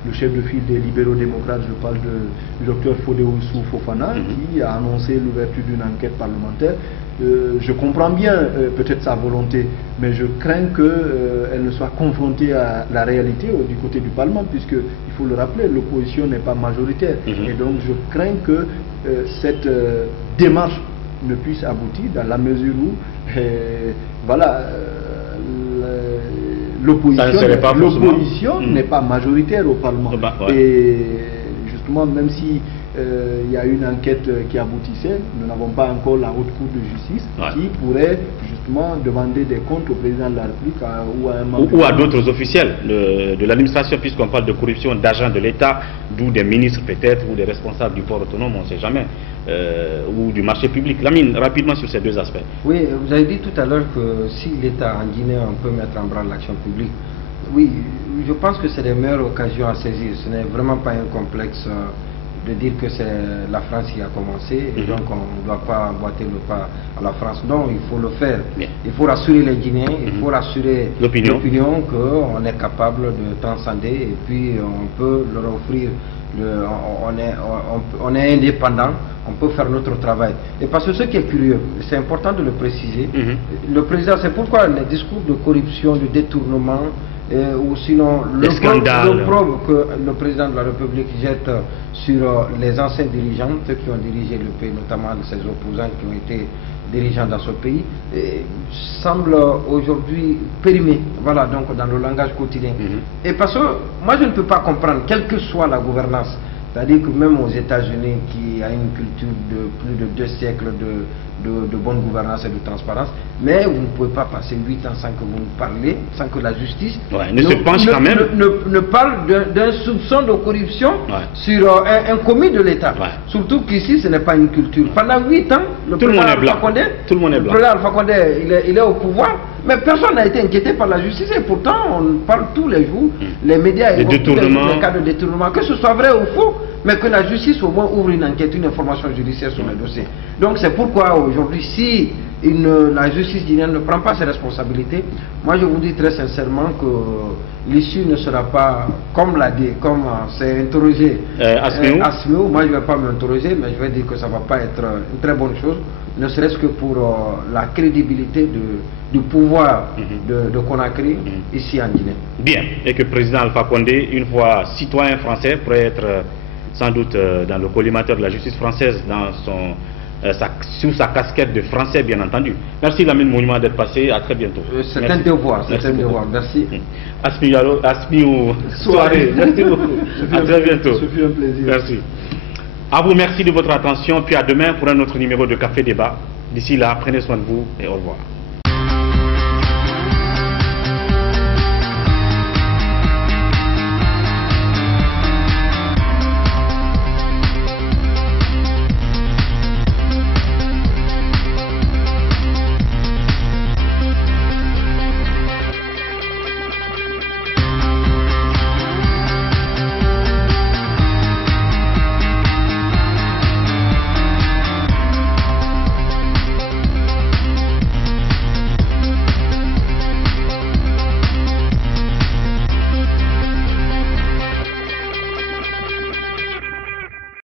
le chef de file des libéraux démocrates, je parle du docteur Fodéoussou Fofana, qui a annoncé l'ouverture d'une enquête parlementaire. Je comprends bien peut-être sa volonté, mais je crains qu'elle ne soit confrontée à la réalité du côté du Parlement, puisque, il faut le rappeler, l'opposition n'est pas majoritaire. Et donc je crains que cette démarche ne puisse aboutir dans la mesure où voilà, l'opposition n'est pas majoritaire au Parlement. Et justement, même si il y a une enquête qui aboutissait, nous n'avons pas encore la haute cour de justice qui pourrait justement demander des comptes au président de la République ou à d'autres officiels de l'administration, puisqu'on parle de corruption d'agents de l'État, d'où des ministres peut-être, ou des responsables du port autonome, on ne sait jamais, ou du marché public. Lamine, rapidement sur ces deux aspects. Oui, vous avez dit tout à l'heure que si l'État en Guinée on peut mettre en branle l'action publique, oui, je pense que c'est les meilleures occasions à saisir. Ce n'est vraiment pas un complexe de dire que c'est la France qui a commencé et donc on ne doit pas emboîter le pas à la France. Non, il faut le faire. Bien. Il faut rassurer les Guinéens, il faut rassurer l'opinion qu'on est capable de transcender et puis on peut leur offrir, on est indépendant, on peut faire notre travail. Et parce que ce qui est curieux, c'est important de le préciser, le président, c'est pourquoi les discours de corruption, de détournement, ou sinon l'opprobre que le président de la République jette sur les anciens dirigeants, ceux qui ont dirigé le pays, notamment ses opposants qui ont été dirigeants dans ce pays, semble aujourd'hui périmé, voilà, donc dans le langage quotidien. Et parce que moi je ne peux pas comprendre, quelle que soit la gouvernance, c'est-à-dire que même aux États-Unis, qui a une culture de plus de 2 siècles de bonne gouvernance et de transparence, mais vous ne pouvez pas passer 8 ans sans que vous ne parlez, sans que la justice ne parle d'un soupçon de corruption sur un commis de l'État. Surtout qu'ici, ce n'est pas une culture. Pendant 8 ans, le président Alpha Condé, il est au pouvoir, mais personne n'a été inquiété par la justice et pourtant on parle tous les jours, les médias évoquent tous les cas de détournement, que ce soit vrai ou faux, mais que la justice au moins ouvre une enquête, une information judiciaire sur le dossier. Donc c'est pourquoi aujourd'hui, si la justice guinéenne ne prend pas ses responsabilités, moi je vous dis très sincèrement que l'issue ne sera pas, comme l'a dit, comme s'est interrogé Asmio, moi je ne vais pas m'interroger, mais je vais dire que ça ne va pas être une très bonne chose, ne serait-ce que pour la crédibilité du pouvoir de Conakry ici en Guinée. Bien, et que le président Alpha Condé, une fois citoyen français, pourrait être sans doute dans le collimateur de la justice française, sous sa casquette de français, bien entendu. Merci Lamine Monument d'être passé, à très bientôt. C'est un devoir, merci. Asmio, soirée, merci beaucoup. À très bientôt. Ce fut un plaisir. Merci. À vous, merci de votre attention, puis à demain pour un autre numéro de Café Débat. D'ici là, prenez soin de vous et au revoir.